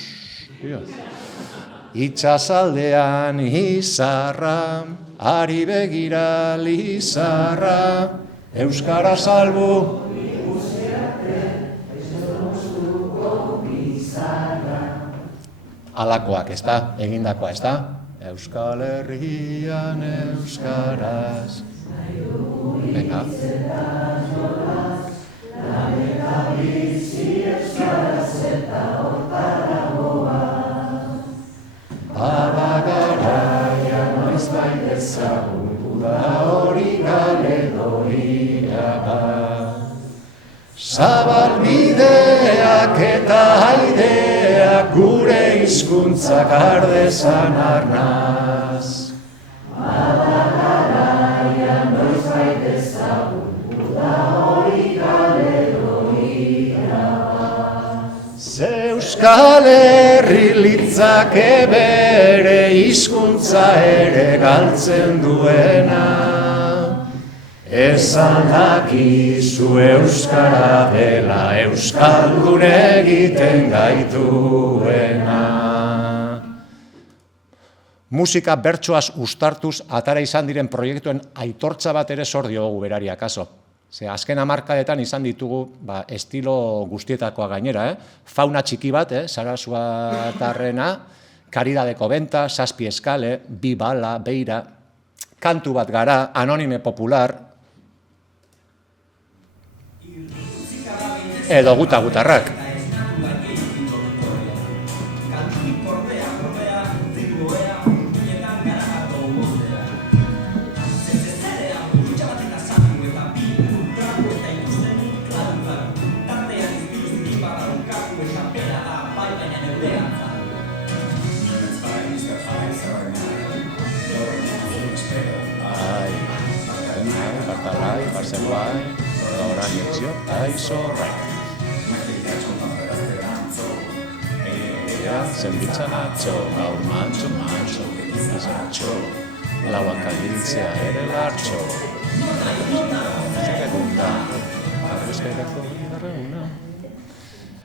Itzazaldean izarra, ari begira lizarra, Euskara salbu, alakoak, ez da, egindakoa, ez da, Euskal Herrian euskaraz. Venga. Abagaraia noiz bai dezagun da hori galedoia. Zabalbideak eta haideak gure hizkuntzak ardezan arnaz. Abagaraia noiz bai dezagun da hori galedoia. Ze Euskal Herri litzake bere hizkuntza ere galtzen duena. Esan dakizu euskara dela euskaldun egiten gaituena. Musika bertsoaz ustartuz atara izan diren proiektuen aitortza bat ere zor diogu berari akaso. Ze azken hamarkadetan izan ditugu estilo guztietakoa gainera, fauna txiki bat, Sarasuatarrena, Karidadeko Benta, Zazpi Eskale, Bi Bala, Beira, kantu bat gara, Anonime Popular, edo gutarrak. Zenbitzan atxo, gaur mantxo, izatxo, lauak agintzea ere lartxo.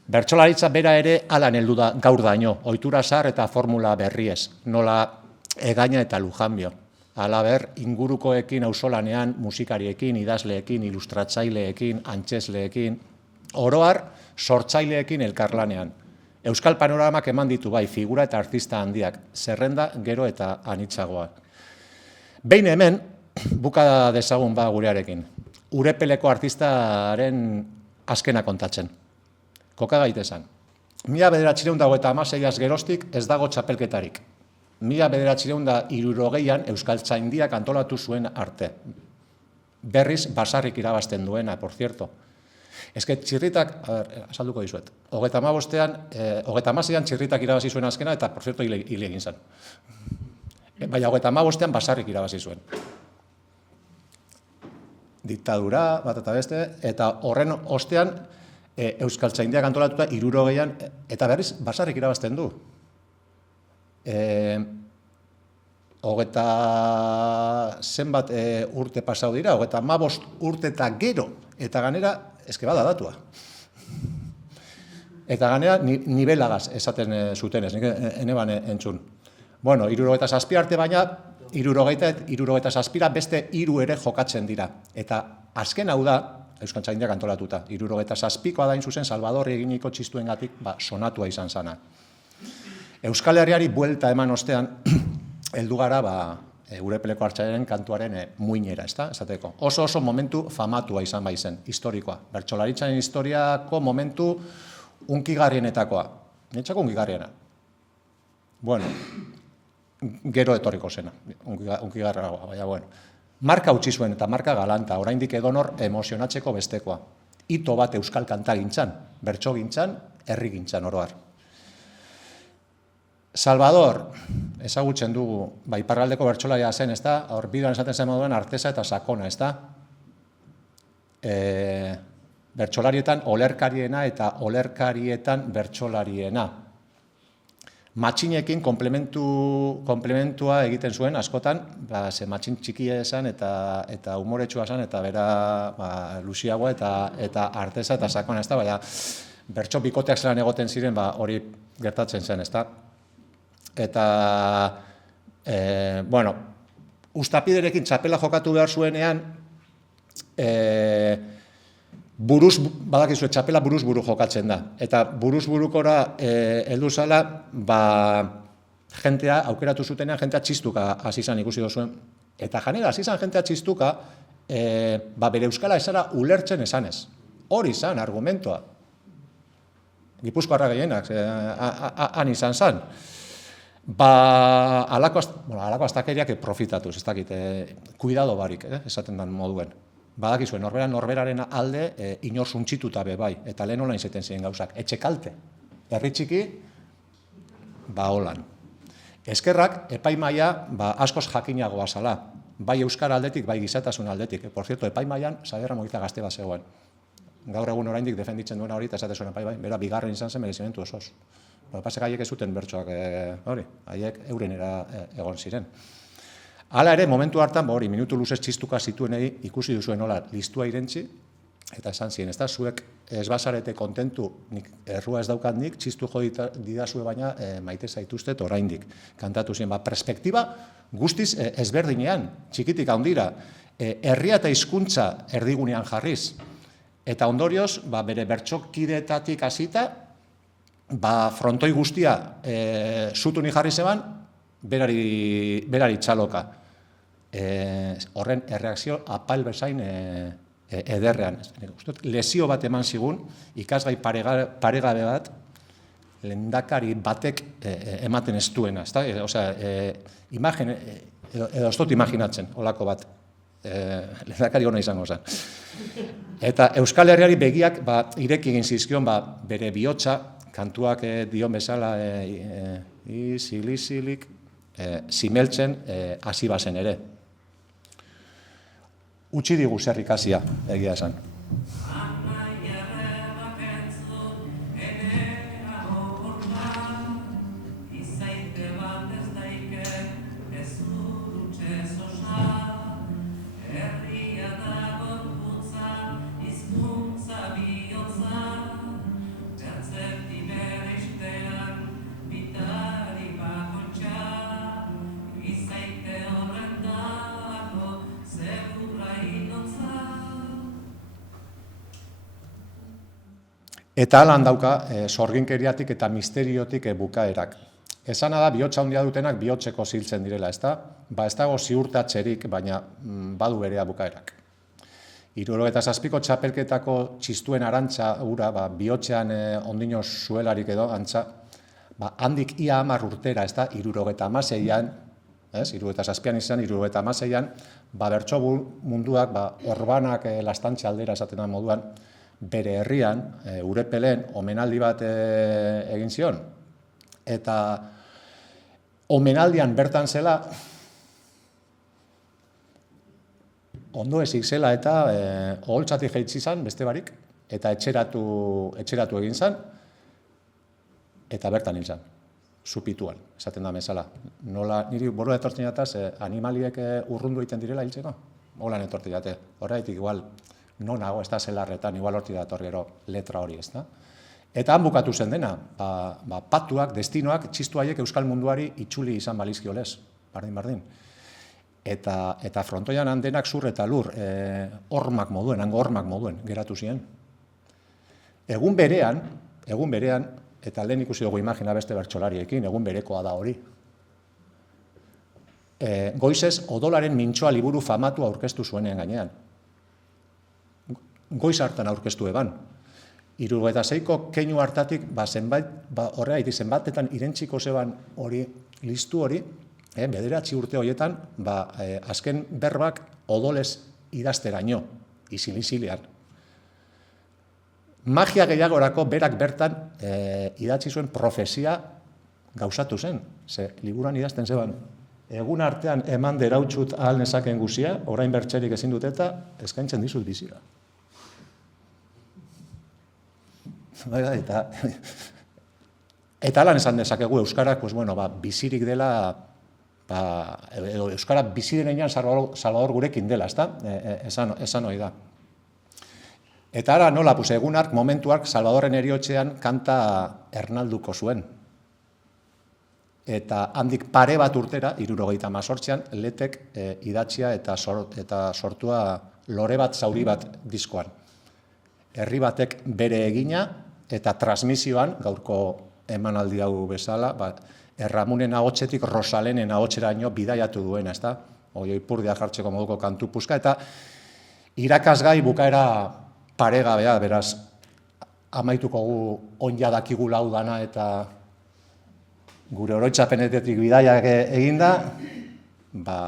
Bertsolaritza bera ere alan heldu da gaur daino, ohitura zahar eta formula berriez, nola Egaña eta Lujanbio. Halaber, ingurukoekin auzolanean, musikariekin, idazleekin, ilustratzaileekin, antzesleekin, oroar, sortzaileekin elkarlanean. Euskal panoramak eman ditu bai, figura eta artista handiak, zerrenda gero eta anitzagoa. Behin hemen, buka dezagun gurearekin, Urepeleko artistaren azkena kontatzen. Koka gaitezen. 1956 geroztik ez dago txapelketarik. 1960an Euskaltzaindiak antolatu zuen arte. Berriz basarrik irabazten duena, por cierto. Ez que txirritak, azalduko dizuet, 36an txirritak irabazi zuen azkena, eta, por cierto, hile egin zen. Baina 35an basarrik irabazi zuen. Diktadura, bat eta beste, eta horren ostean Euskaltzaindiak antolatuta 60an, eta berriz basarrik irabazten du. 30 urte pasau dira, 35 urte eta gero, eta ganera, eske bada datua. Eta ganera, nibelagaz esaten zutenez, nik eneban entzun. Bueno, 67 arte baina, 67 beste 3 ere jokatzen dira. Eta azken hau da, Euskaltzaindiak antolatuta, 67koa da zuzen Salvadorri eginiko txistuengatik sonatua izan zana. Euskal Herriari buelta eman ostean, heldu gara Urepeleko Artzainaren kantuaren muinera, esateko. Oso momentu famatua izan baizen, historikoa. Bertsolaritzaren historiako momentu unkigarrienetakoa. Niretzako unkigarriena. Bueno, gero etorriko zena, unkigarriagoa, baina bueno. Marka utzi zuen eta marka galanta, oraindik edonor emozionatzeko bestekoa. Ito bat euskal kantagintzan, bertsogintzan, herrigintzan oroar. Salvador, ezagutzen dugu, iparraldeko bertsolaria zen, ezta? Hor bidean esaten zen moduen artesa eta sakona, ezta? Bertsolarietan olerkariena eta olerkarietan bertsolariena. Matxinekin komplementua egiten zuen, askotan, ze matxin txikia esan eta humoretsua esan, eta bera luziagoa eta artesa eta sakona, ezta? Baina bertso bikoteak zelan egoten ziren, hori gertatzen zen, ezta? Eta, bueno, Uztapiderekin txapela jokatu behar zuenean, badakizue, txapela buruz-buru jokatzen da. Eta buruz-burukora heldu zala, jentea, aukeratu zutenean, jentea txistuka hasi izan ikusi duzuen. Eta janera, hasi izan jentea txistuka, bere euskala esara ulertzen esanez. Hori izan argumentoa. Gipuzkoarra gehienak, han izan zan. Alako astakeriak profitatuz, ez dakit, kuidado barik, esaten den moduen. Badakizuen, norberaren alde inor suntsituta be bai, eta lehen olain zeten ziren gauzak. Etxe kalte, herri txiki, holan. Eskerrak, epaimaia, askoz jakinagoa zala, bai euskara aldetik, bai gizatasun aldetik. Por cierto, epaimaian, Saderra Mogita gazte bat zegoen. Gaur egun oraindik defenditzen duena hori, eta esate zuen bai, bera bigarren izan zen merezimentu osoz. Pasek haiek ez zuten bertsoak hori, haiek eurenera egon ziren. Hala ere, momentu hartan, minutu luzez txistuka zituenei ikusi duzuen nola listua irentzi, eta esan ziren, ez da, zuek ez bazarete kontentu, nik errua ez daukat nik, txistu jo didazue baina maite zaituztet oraindik. Kantatu ziren, perspektiba guztiz ezberdinean, txikitik handira, herria eta hizkuntza erdigunean jarriz, eta ondorioz, bere bertsokideetatik hasita, frontoi guztia zutuni jarri zeban, berari txaloka. Horren erreakzio apal bezain ederrean. Lesio bat eman zigun, ikasgai paregabe bat, lehendakari batek ematen ez duena. Edo ez dut imaginatzen, holako bat. Lehendakari hona izango zen. Eta Euskal Herriari begiak ireki egin zizkion bere bihotza, kantuak dion bezala isilik simeltzen hasi bazen ere. Utsi digu zer ikasia, egia esan. Eta alan dauka sorginkeriatik eta misteriotik bukaerak. Esana da, bihotza handia dutenak bihotzeko ziltzen direla, ez da? Ez dago ziurtatzerik, baina badu berea bukaerak. 77ko txapelketako txistuen arantza ura, bihotzean ondino zuelarik edo antza, handik ia 10 urtera, ez da? 76an, 77an izan, 76an, bertso munduak, orbanak lastantxe aldera esaten da moduan, bere herrian, Urepelen, omenaldi bat egin zion. Eta omenaldian bertan zela, ondo ezik zela eta oholtzatik jaitsi zan, beste barik, eta etxeratu egin zan, eta bertan hil zan, zupituan, esaten da bezala. Nola, niri borua etortzen jataz, animaliek urrundu egiten direla hiltzeko? Holan etortzen jate, horregatik igual, nonago, ez da zelarretan, igual horti dator gero letra hori, ez da. Eta han bukatu zen dena, patuak, destinoak, txistu haiek euskal munduari itxuli izan balizkiolez, bardin. Eta frontoian handenak zur eta lur, hormak moduen, hango hormak moduen, geratu ziren. Egun berean, eta lehen ikusi dugu imagina beste bertsolariekin, egun berekoa da hori. Goizez, odolaren mintxoa liburu famatu aurkeztu zuenean gainean. Goiz hartan aurkeztu eban. 76ko keinu hartatik, zenbatetan irentziko zeban hori, listu hori, 9 urte horietan, azken berbak odolez idazteraino, izilizilean. Magia gehiagorako berak bertan idatzi zuen profezia gauzatu zen, ze liburuan idazten zeban. Egun artean eman derautxut ahal nezaken guzia, orain bertxerik ezin dut eta eskaintzen dizut bizira. Eta lan esan dezakegu euskarak, bizirik dela, euskara bizi denean Salvador gurekin dela, esan hori da. Eta ara nola, egunak, momentuak Salvadorren eriotxean kanta Ernalduko zuen. Eta handik pare bat urtera, 78an, letek idatzia eta sortua lore bat zauri bat diskoan. Herri batek bere egina, eta transmisioan, gaurko emanaldi hau bezala, Erramunen ahotsetik Rosalenen ahotseraino bidaiatu duena, ezta? Oio ipurdia jartzeko moduko kantu puska, eta irakasgai bukaera paregabea, beraz, amaituko gu onja dakigu lau dana eta gure oroitzapenetetik bidaiak eginda, ba,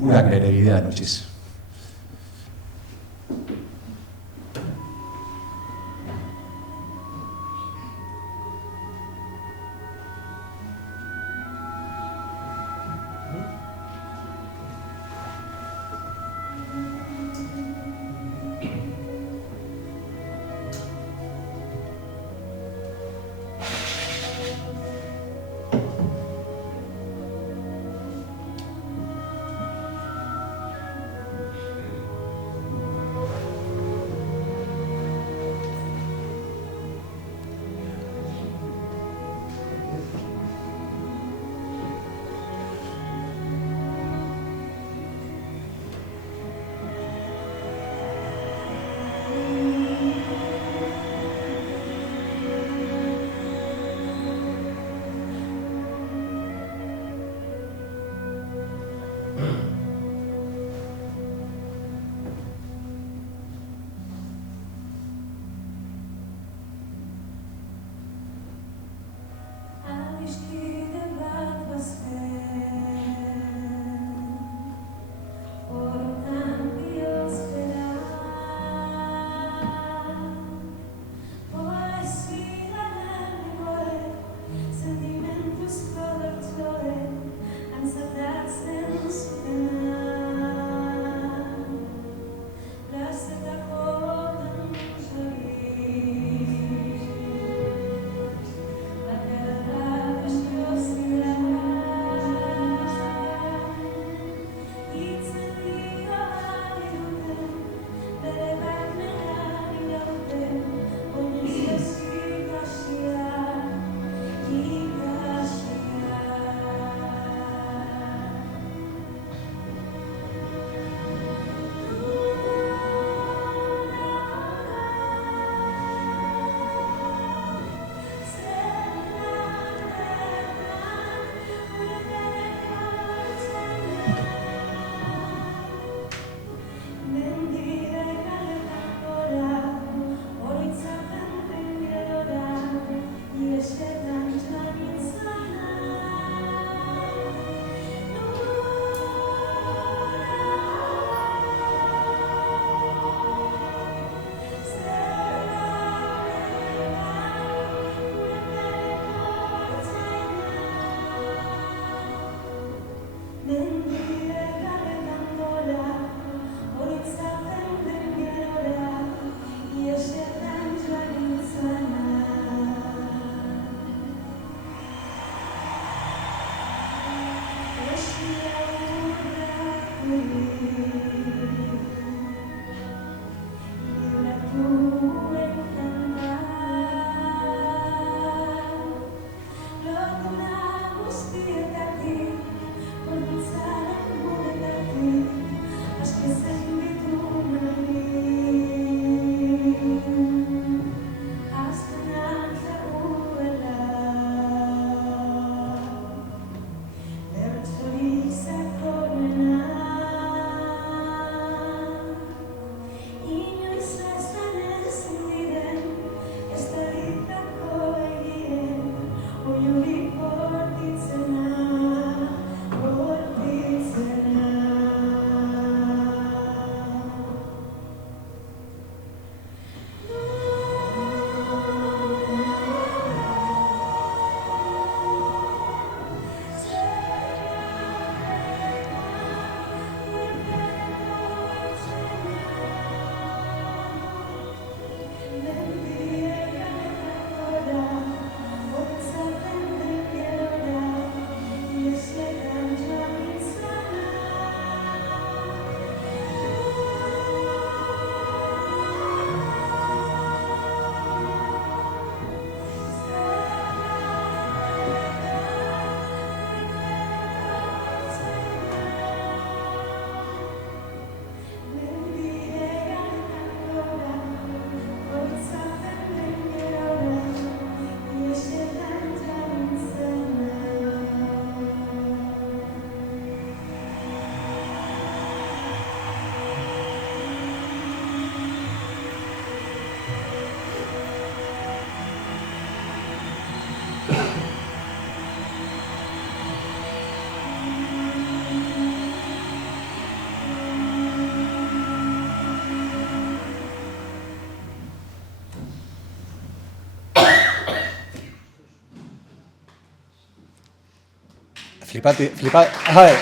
urak bere bidean utziz.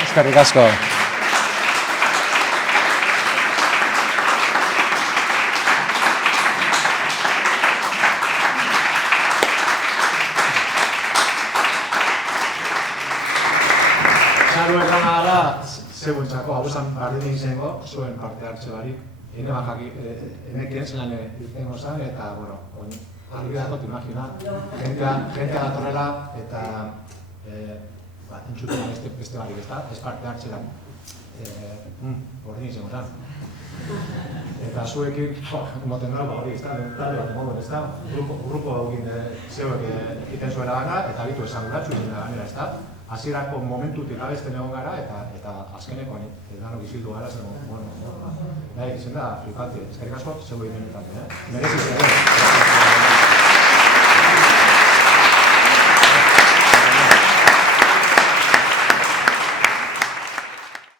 eskerrik asko. Zaluen lana dela, zeuentzako, hau esan bardin izango, zuen parte hartze barik. Enekien zelan irtengo zen, eta, bueno, argi dago, te imagina, jentea datorrela, eta entzuten beste barik, ez parte hartzelan. Bordin izango zen. Eta zuekin, moten nola, hori, talde bat emongo, ez da? Grupo egin zeuek egiten zuela gana, eta bitu esanguratzu egin da ganera, ez da? Hasierako momentutik abesten egon gara, eta azkeneko danok izildu gara, zen, bueno, nahi izan da, flipante, eskerrik asko, zeu egin denetan, merezi zen.